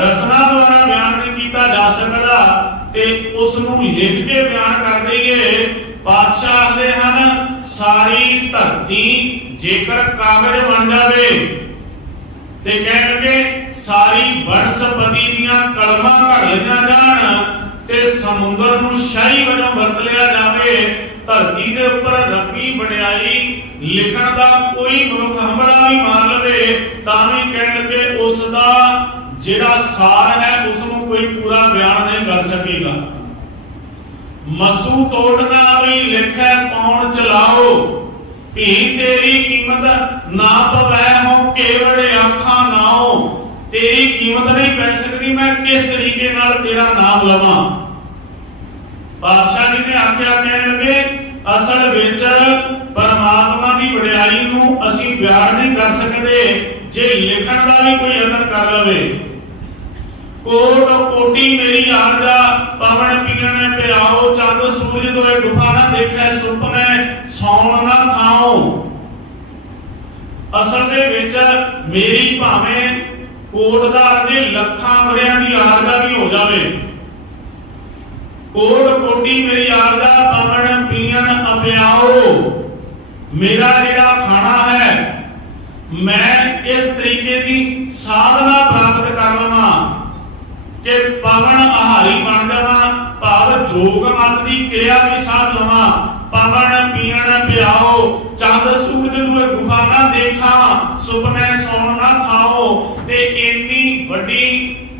रसना द्वारा बयान नहीं किया जा सकता ते उसनूं लिख के बयान कर दईए। पातशाह आखदे हन, सारी धरती जेकर कागज बन जावे ते कहणगे सारी वनस्पति दीयां कलमां घड़ लईआं जाण ते समुंदर नूं शाही वजों वरत लिया जावे, धरती के उपर रंगी वडियाई लिखण दा कोई मनुख हमला भी मार लवे तां भी कहण लगे उसदा जिहड़ा सार है उसनूं कोई पूरा बयान नहीं कर सकेगा। मसू तोड़ना भी लिखै कौन चलाओ, भी तेरी कीमत ना पवै हो केवड़े आखा नाओ। तेरी कीमत नहीं पै सकती, मैं किस तरीके नाल तेरा नाम लवां। पातशाह जी ने आख्या, कहने लगे असल विच परमात्मा की वडियाई नूं असीं बयान नहीं कर सकते जे लिखण दा भी कोई यतन कर लवे। कोट कोटी मेरी आरजा, पवन पीने पियाओ, चंद सूरज दोए गुफा ना देखे, सुपने सौण ना खाओ। असल दे विच मेरी भावें कोट दा अजे लखां वरियां दी आरजा भी हो जावे, कोट कोटी मेरी आरजा, पवन पीन अपियाओ। मेरा जिहड़ा खाना है मैं इस तरीके की साधना प्राप्त कर लवां कि पवन आहारी बन जावां, भाव जोग मत की क्रिया भी साध लवां, पवन पियण प्याओ, चंद सूरज दुए गुफा ना देखा, सुपने सौण ना खाओ। ते इन्नी वड्डी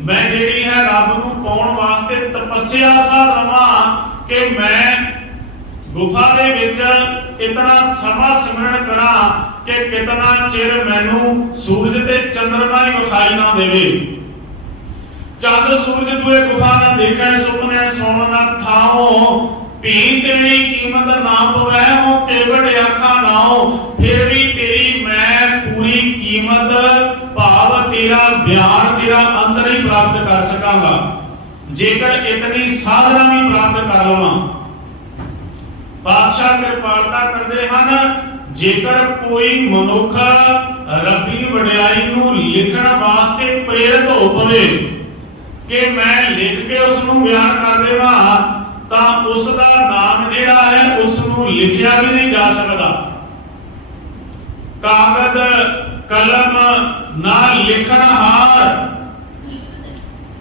मैं जेड़ी है रब नूं पाउण वास्ते तपस्या सा लवां कि मैं गुफा दे विच इतना समा सिमरन करा कि कितना चिर मैनू सूरज ते चंद्रमा ही विखाई ना देवे। चंद सूरज दुए गुफा ना देखे, सुपने सौण ना खाओ। भी तेरी कीमत ना पवै हो, केवट आखा नाओ। फिर भी तेरी मैं पूरी कीमत भाव तेरा बयान तेरा अंदर ही प्राप्त कर सकांगा, जेकर इतनी साधना भी प्राप्त कर लवां। बादशाह कृपालता करते हैं, जेकर कोई मनुख रब्बी वडियाई नूं लिखण वास्ते प्रेरित हो पवे कि मैं लिख के उसनूं बयान कर देवां, तां उसदा नाम जिहड़ा है उसनूं लिखिया भी नहीं जा सकदा। कागज कलम ना लिखणहार,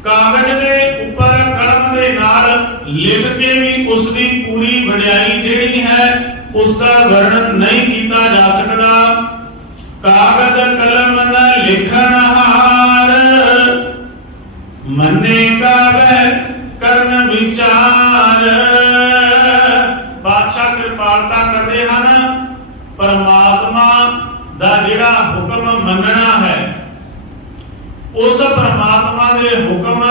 कागज के ऊपर कलम के नाल लिख के भी उसकी पूरी वडियाई जिहड़ी है उसका वर्णन नहीं किया जा सकता। कागज कलम न लिखणहार, मन्ने कागज करन विचार। बादशाह कृपालता करते हैं, परमात्मा दा जिहड़ा हुक्म मनना है, उस परमात्मा दे हुक्म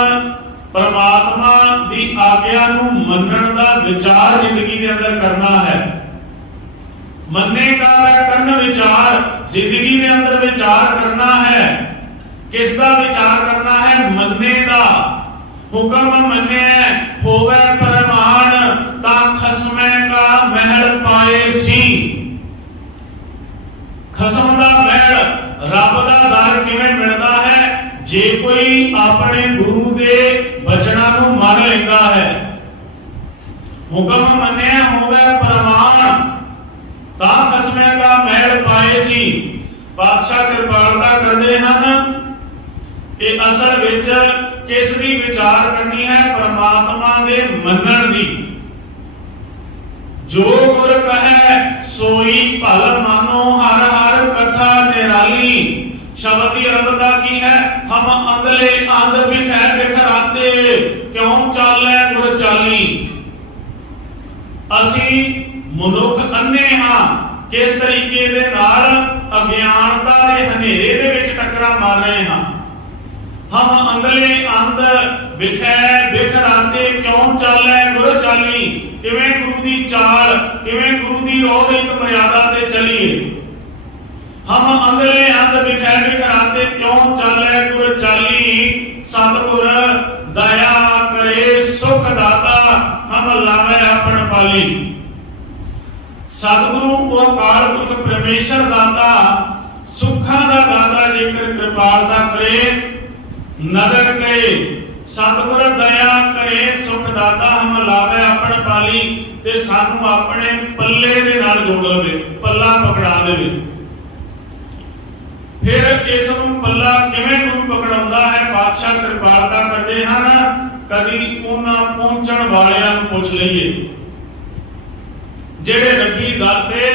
परमात्मा दी आज्ञा नूं मनण दा विचार जिंदगी दे अंदर करना है। मन्ने का करन विचार, जिंदगी दे अंदर विचार करना है। किसका विचार करना है? मन्ने दा। हुक्म मन्ने होवे परमाण, ता खसमे का महल पाए सी। खसम दा महल रब दा दर किवें मिलदा है? जे कोई अपने गुरु दे बचना नूं मन लेंदा है। हुक्म मन्ने होवे परमाण, ता खसमे का महल पाए सी। बादशाह कृपालता करते हैं कि असल विच किस दी विचार करनी है? परमात्मा दे मनण दी। जो गुर कहे सोई भल मानो, हर हर कथा निराली। शब्द की रबदा की है, हम अंधले अंध बिखै बिखराते, क्यों चाले गुर चाली। असी मनुख अन्ने हां, किस तरीके दे नाल अज्ञानता दे हनेरे दे विच टकरा मार रहे हां। हम अंधले अंध बिखै बिखराते, क्यों चाले गुर चाली। किवें गुरु दी चाल, किवें गुरु दी रोह रीत मर्यादा ते चलीए। हम अंधले अंध बिखै बिखराते, क्यों चाले गुर चाली। सतगुर दया करे सुख दाता, हम लावे अपन पाली। सतगुरु को अकाल पुरख परमेश्वर दाता, सुखा दा दाता जेकर कृपालता करे नगर के। सतगुर दया करे सुख दाता, हम लावे अपन पाली। ते सानू अपने पल्ले दे नाल जोड़ लवे, पल्ला पकड़ा देवे। फिर इस नूं पल्ला किवें गुरु पकड़ाउंदा है? बादशाह कृपालता करते हैं, कदी उन्हां पहुंचण वालियां नूं पुछ लईए जेड़े रब्बी दाते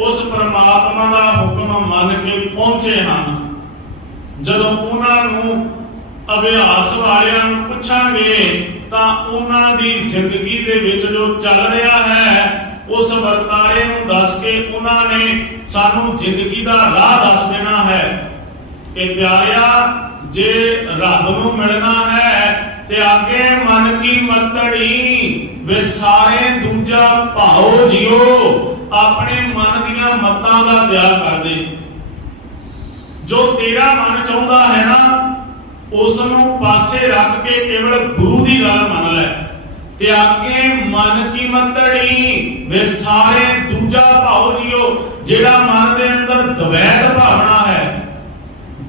उस परमात्मा दा हुक्म मन के पहुंचे हन। जदों उन्हां नूं अभ्यास वालियां नूं पुछांगे तां उन्हां दी जिंदगी दे विच जो चल रहा है उस वर्तारे नूं दस के उन्हां ने सानू जिंदगी दा राह दस देना है कि प्यारिया जे रब नूं मिलना है ते आगे मन की मतड़ी विसारे दूजा भाओ जियो। अपने मन दियां मत्तां दा त्याग कर दे। जो तेरा मन चाहुंदा है ना उसनूं पासे रख के केवल गुरु की गल मन लै। त्यागे मन की मतड़ी विसारे दूजा भाव जियो। जेड़ा मन के अंदर द्वैत भावना है,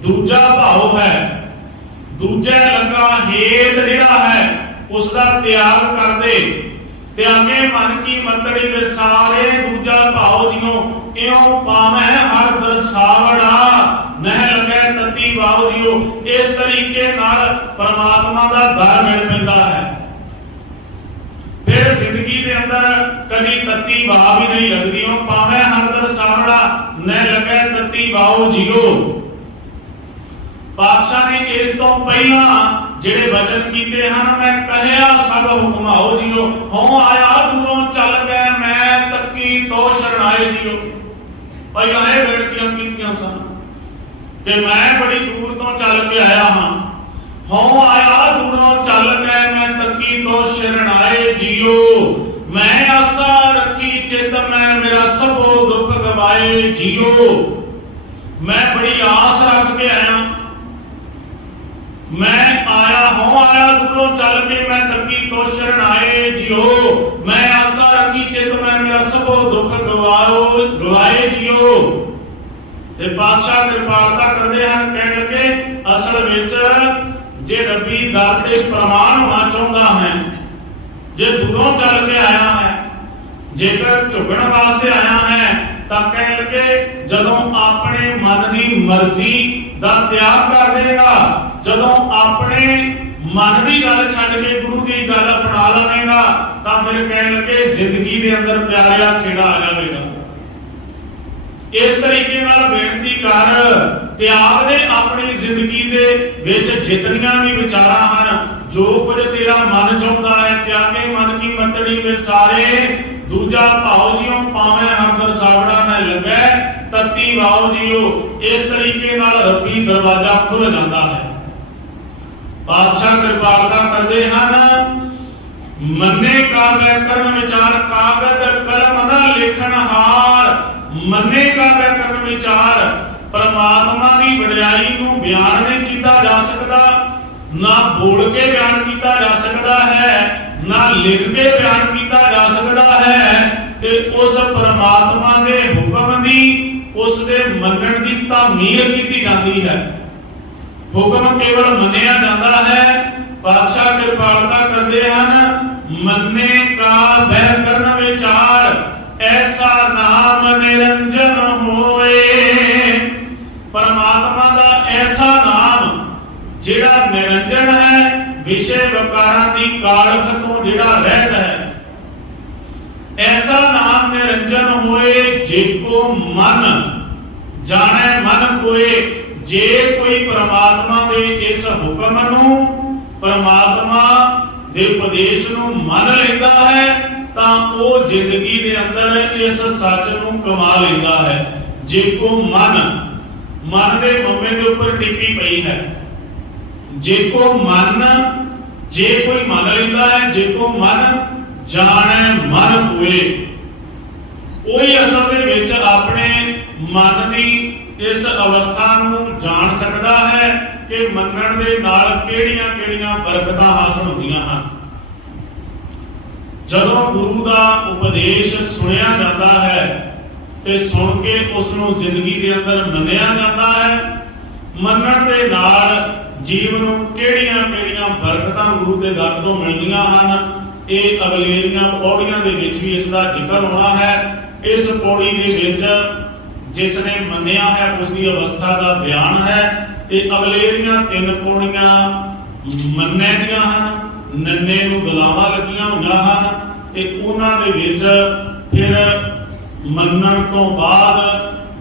दूजा भाव है, दूजे लगा हेत जिहड़ा है उसका त्याग कर दे। त्यागे मन की मतड़ी विसारे दूजा भाव जियो। इयों पावे हर दरसावड़ा नह लगे तती भाव जियो। इस तरीके नाल परमात्मा दा दर मिल पैंदा है। फिर जिंदगी के अंदर कभी तत्ती वाह भी नहीं लगती हो, पावे हरदर सावड़ा न लगे तत्ती वाओ जियो। पातशाह ने इस तो पहला जेड़े वचन कीते हैं, मैं कहया सब हुक्माओ जियो, हो आया दूरों चल गए मैं तक्की तो शरणाए जियो। पहला ये बेनतियां कीतियां सन कि मैं बड़ी दूर तो चल के आया हाँ, हो आया दूरों चल गए मैं तक्की तो शरणाए जियो। मैं आशा रखी चित मैं मेरा सबो दुख गवाए जियो। मैं बड़ी आस रख के आया, मैं आया हो आया दूरों चल के मैं तक्की तो शरणाए जियो। मैं आशा रखी चित मैं मेरा सबो दुख गवाए जियो। ते बादशाह कृपालता करते हैं, कहने लगे असल विच जे रब्बी दर ते प्रमाण होना चाहता है, जे दूरों चल के आया है, जेकर झुकण वास्ते आया है, तो कह लगे जदों अपने मन की मर्जी का त्याग कर देगा, जदों अपने मन की गल छड्ड के गुरु की गल अपना लवेगा, तो फिर कह लगे जिंदगी के अंदर प्यारिया खेड़ा आ जाएगा। इस तरीके नाल बेनती कर, त्याग दे अपनी जिंदगी दे विच जितनियां भी विचारां हन, जो कुछ तेरा मन चाहता है, त्यागे मन की मतड़ी में सारे दूजा भाव जियो, पावे हरदर सावड़ा न लगे तत्ती वाओ जियो। इस तरीके नाल रब्बी दरवाजा खुल जाता है। बादशाह कृपालता करते हैं, मन्ने का व्याकरण विचार कागज कलम न लेखन हार। मन्ने का व्याकरण विचार परमात्मा की वडियाई नूं बयान नहीं किया जा सकता, ना बोल के बयान किया जा सकता है, ना लिख के बयान किया जा सकता है। ते उस परमात्मा के हुक्म की उसके मनण की तामील की जाती है। हुक्म केवल मन्निया जाता है। बादशाह कृपालता करते हैं, मन्ने का व्याकरण विचार ऐसा नाम निरंजन होए। परमात्मा का ऐसा नाम जिहड़ा निरंजन है, विषय विकारां दी कालख तो जिहड़ा रहत है, ऐसा नाम निरंजन होए। जेको मन जाने मन कोए, जे कोई परमात्मा दे इस हुक्म नूं, परमात्मा दे उपदेश नूं मन लेंदा है, तां वो जिंदगी दे अंदर इस सच नूं कमा लेंदा है। जेको मन, मन दे मम्मे दे ऊपर टिप्पी पई है, जेको मन, जे कोई मन लेंदा है, जेको मन जाने मन कोए, कोई असल दे विच अपने मन दी इस अवस्था नूं जान सकदा है कि मनण दे नाल किहड़ियां-किहड़ियां बरकतां हासिल होंदियां हन। जदों गुरु का उपदेश सुनिया जाता है ते सुन के उसनूं जिंदगी के अंदर मन्निया जाता है, मनण दे नाल जीवन नूं किहड़ियां-किहड़ियां बरकतां गुरु के दर तों मिलदियां हन। ये अगलेरियां पौड़ियां दे विच भी इसका जिक्र होना है। इस पौड़ी दे विच जिसने मन्निया है उसकी अवस्था का बयान है। ये अगलेरियां 3 पौड़ियां मन्ने दियां हन, नन्ने नूं गलावां लगियां होईयां हन ते उन्हां दे विच फिर मन्नण तो बाद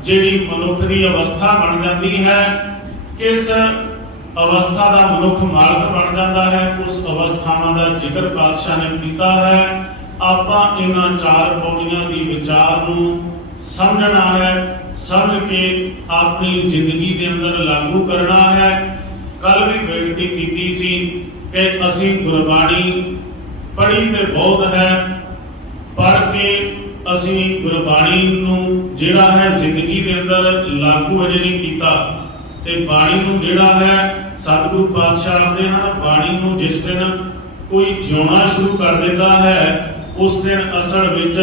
जिहड़ी मनुख की अवस्था बन जाती है, किस अवस्था का मनुख मालक बन जाता है, उस अवस्थावां का जिक्र पातशाह ने कीता है। आपां इन्हां 4 पौड़ियां की विचार नूं समझना है, समझ के अपनी जिंदगी के अंदर लागू करना है। कल भी बेनती की सी कि असीं गुरबाणी पढ़ी ते बहुत है, पढ़ के असीं गुरबाणी नूं जिहड़ा है जिंदगी के अंदर लागू अजे नहीं कीता। ते बाणी नूं जिहड़ा है सतगुरु पातशाह आखदे हन, बाणी नूं जिस दिन कोई जिउणा शुरू कर देता है, उस दिन असल विच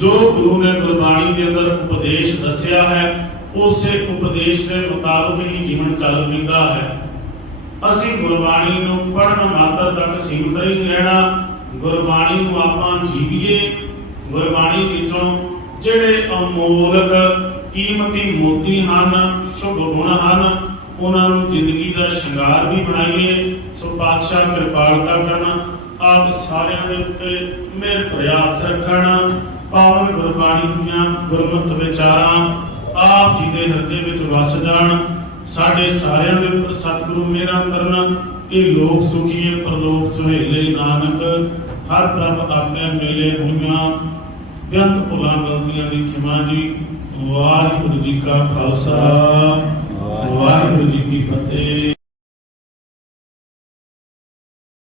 जो गुरु ने गुरबाणी के अंदर उपदेश दसिया है, उस उपदेश के मुताबिक ही जीवन चल पैंदा है। असीं गुरबाणी नूं पढ़न मात्र तक सीमित नहीं रहना, गुरबाणी नूं आपां जीवीए। गुरबाणी विचों जिहड़े अमोलक कीमती मोती हन, शुभ गुण हन, उन्हां नूं जिंदगी का श्रृंगार भी बनाइए। सो पातशाह कृपालता करना ਆਪ ਸਾਰਿਆਂ ਦੇ ਉੱਤੇ ਮਿਹਰ ਭਰਿਆ ਹੱਥ ਰੱਖਣ। ਪਾਵਨ ਗੁਰਬਾਣੀ ਦੀਆਂ ਗੁਰਮਤਿ ਵਿਚਾਰਾਂ ਆਪ ਜੀ ਦੇ ਹਿਰਦੇ ਵਿੱਚ ਵਸ ਜਾਣ। ਸਾਡੇ ਸਾਰਿਆਂ ਦੇ ਉੱਪਰ ਸਤਿਗੁਰੂ ਮਿਹਰਾਂ ਕਰਨ। ਇਹ ਲੋਕ ਸੁਖੀਏ ਪਰਲੋਕ ਸੁਹੇਲੇ ਨਾਨਕ ਹਰ ਪ੍ਰਭ ਆਪੇ ਮਿਲੇ ਹੋਈਆਂ। ਬੇਅੰਤ ਭੁੱਲਾਂ ਗਲਤੀਆਂ ਦੀ ਖਿਮਾ ਜੀ। ਵਾਹਿਗੁਰੂ ਜੀ ਕਾ ਖਾਲਸਾ ਵਾਹਿਗੁਰੂ ਜੀ ਕੀ ਫਤਿਹ।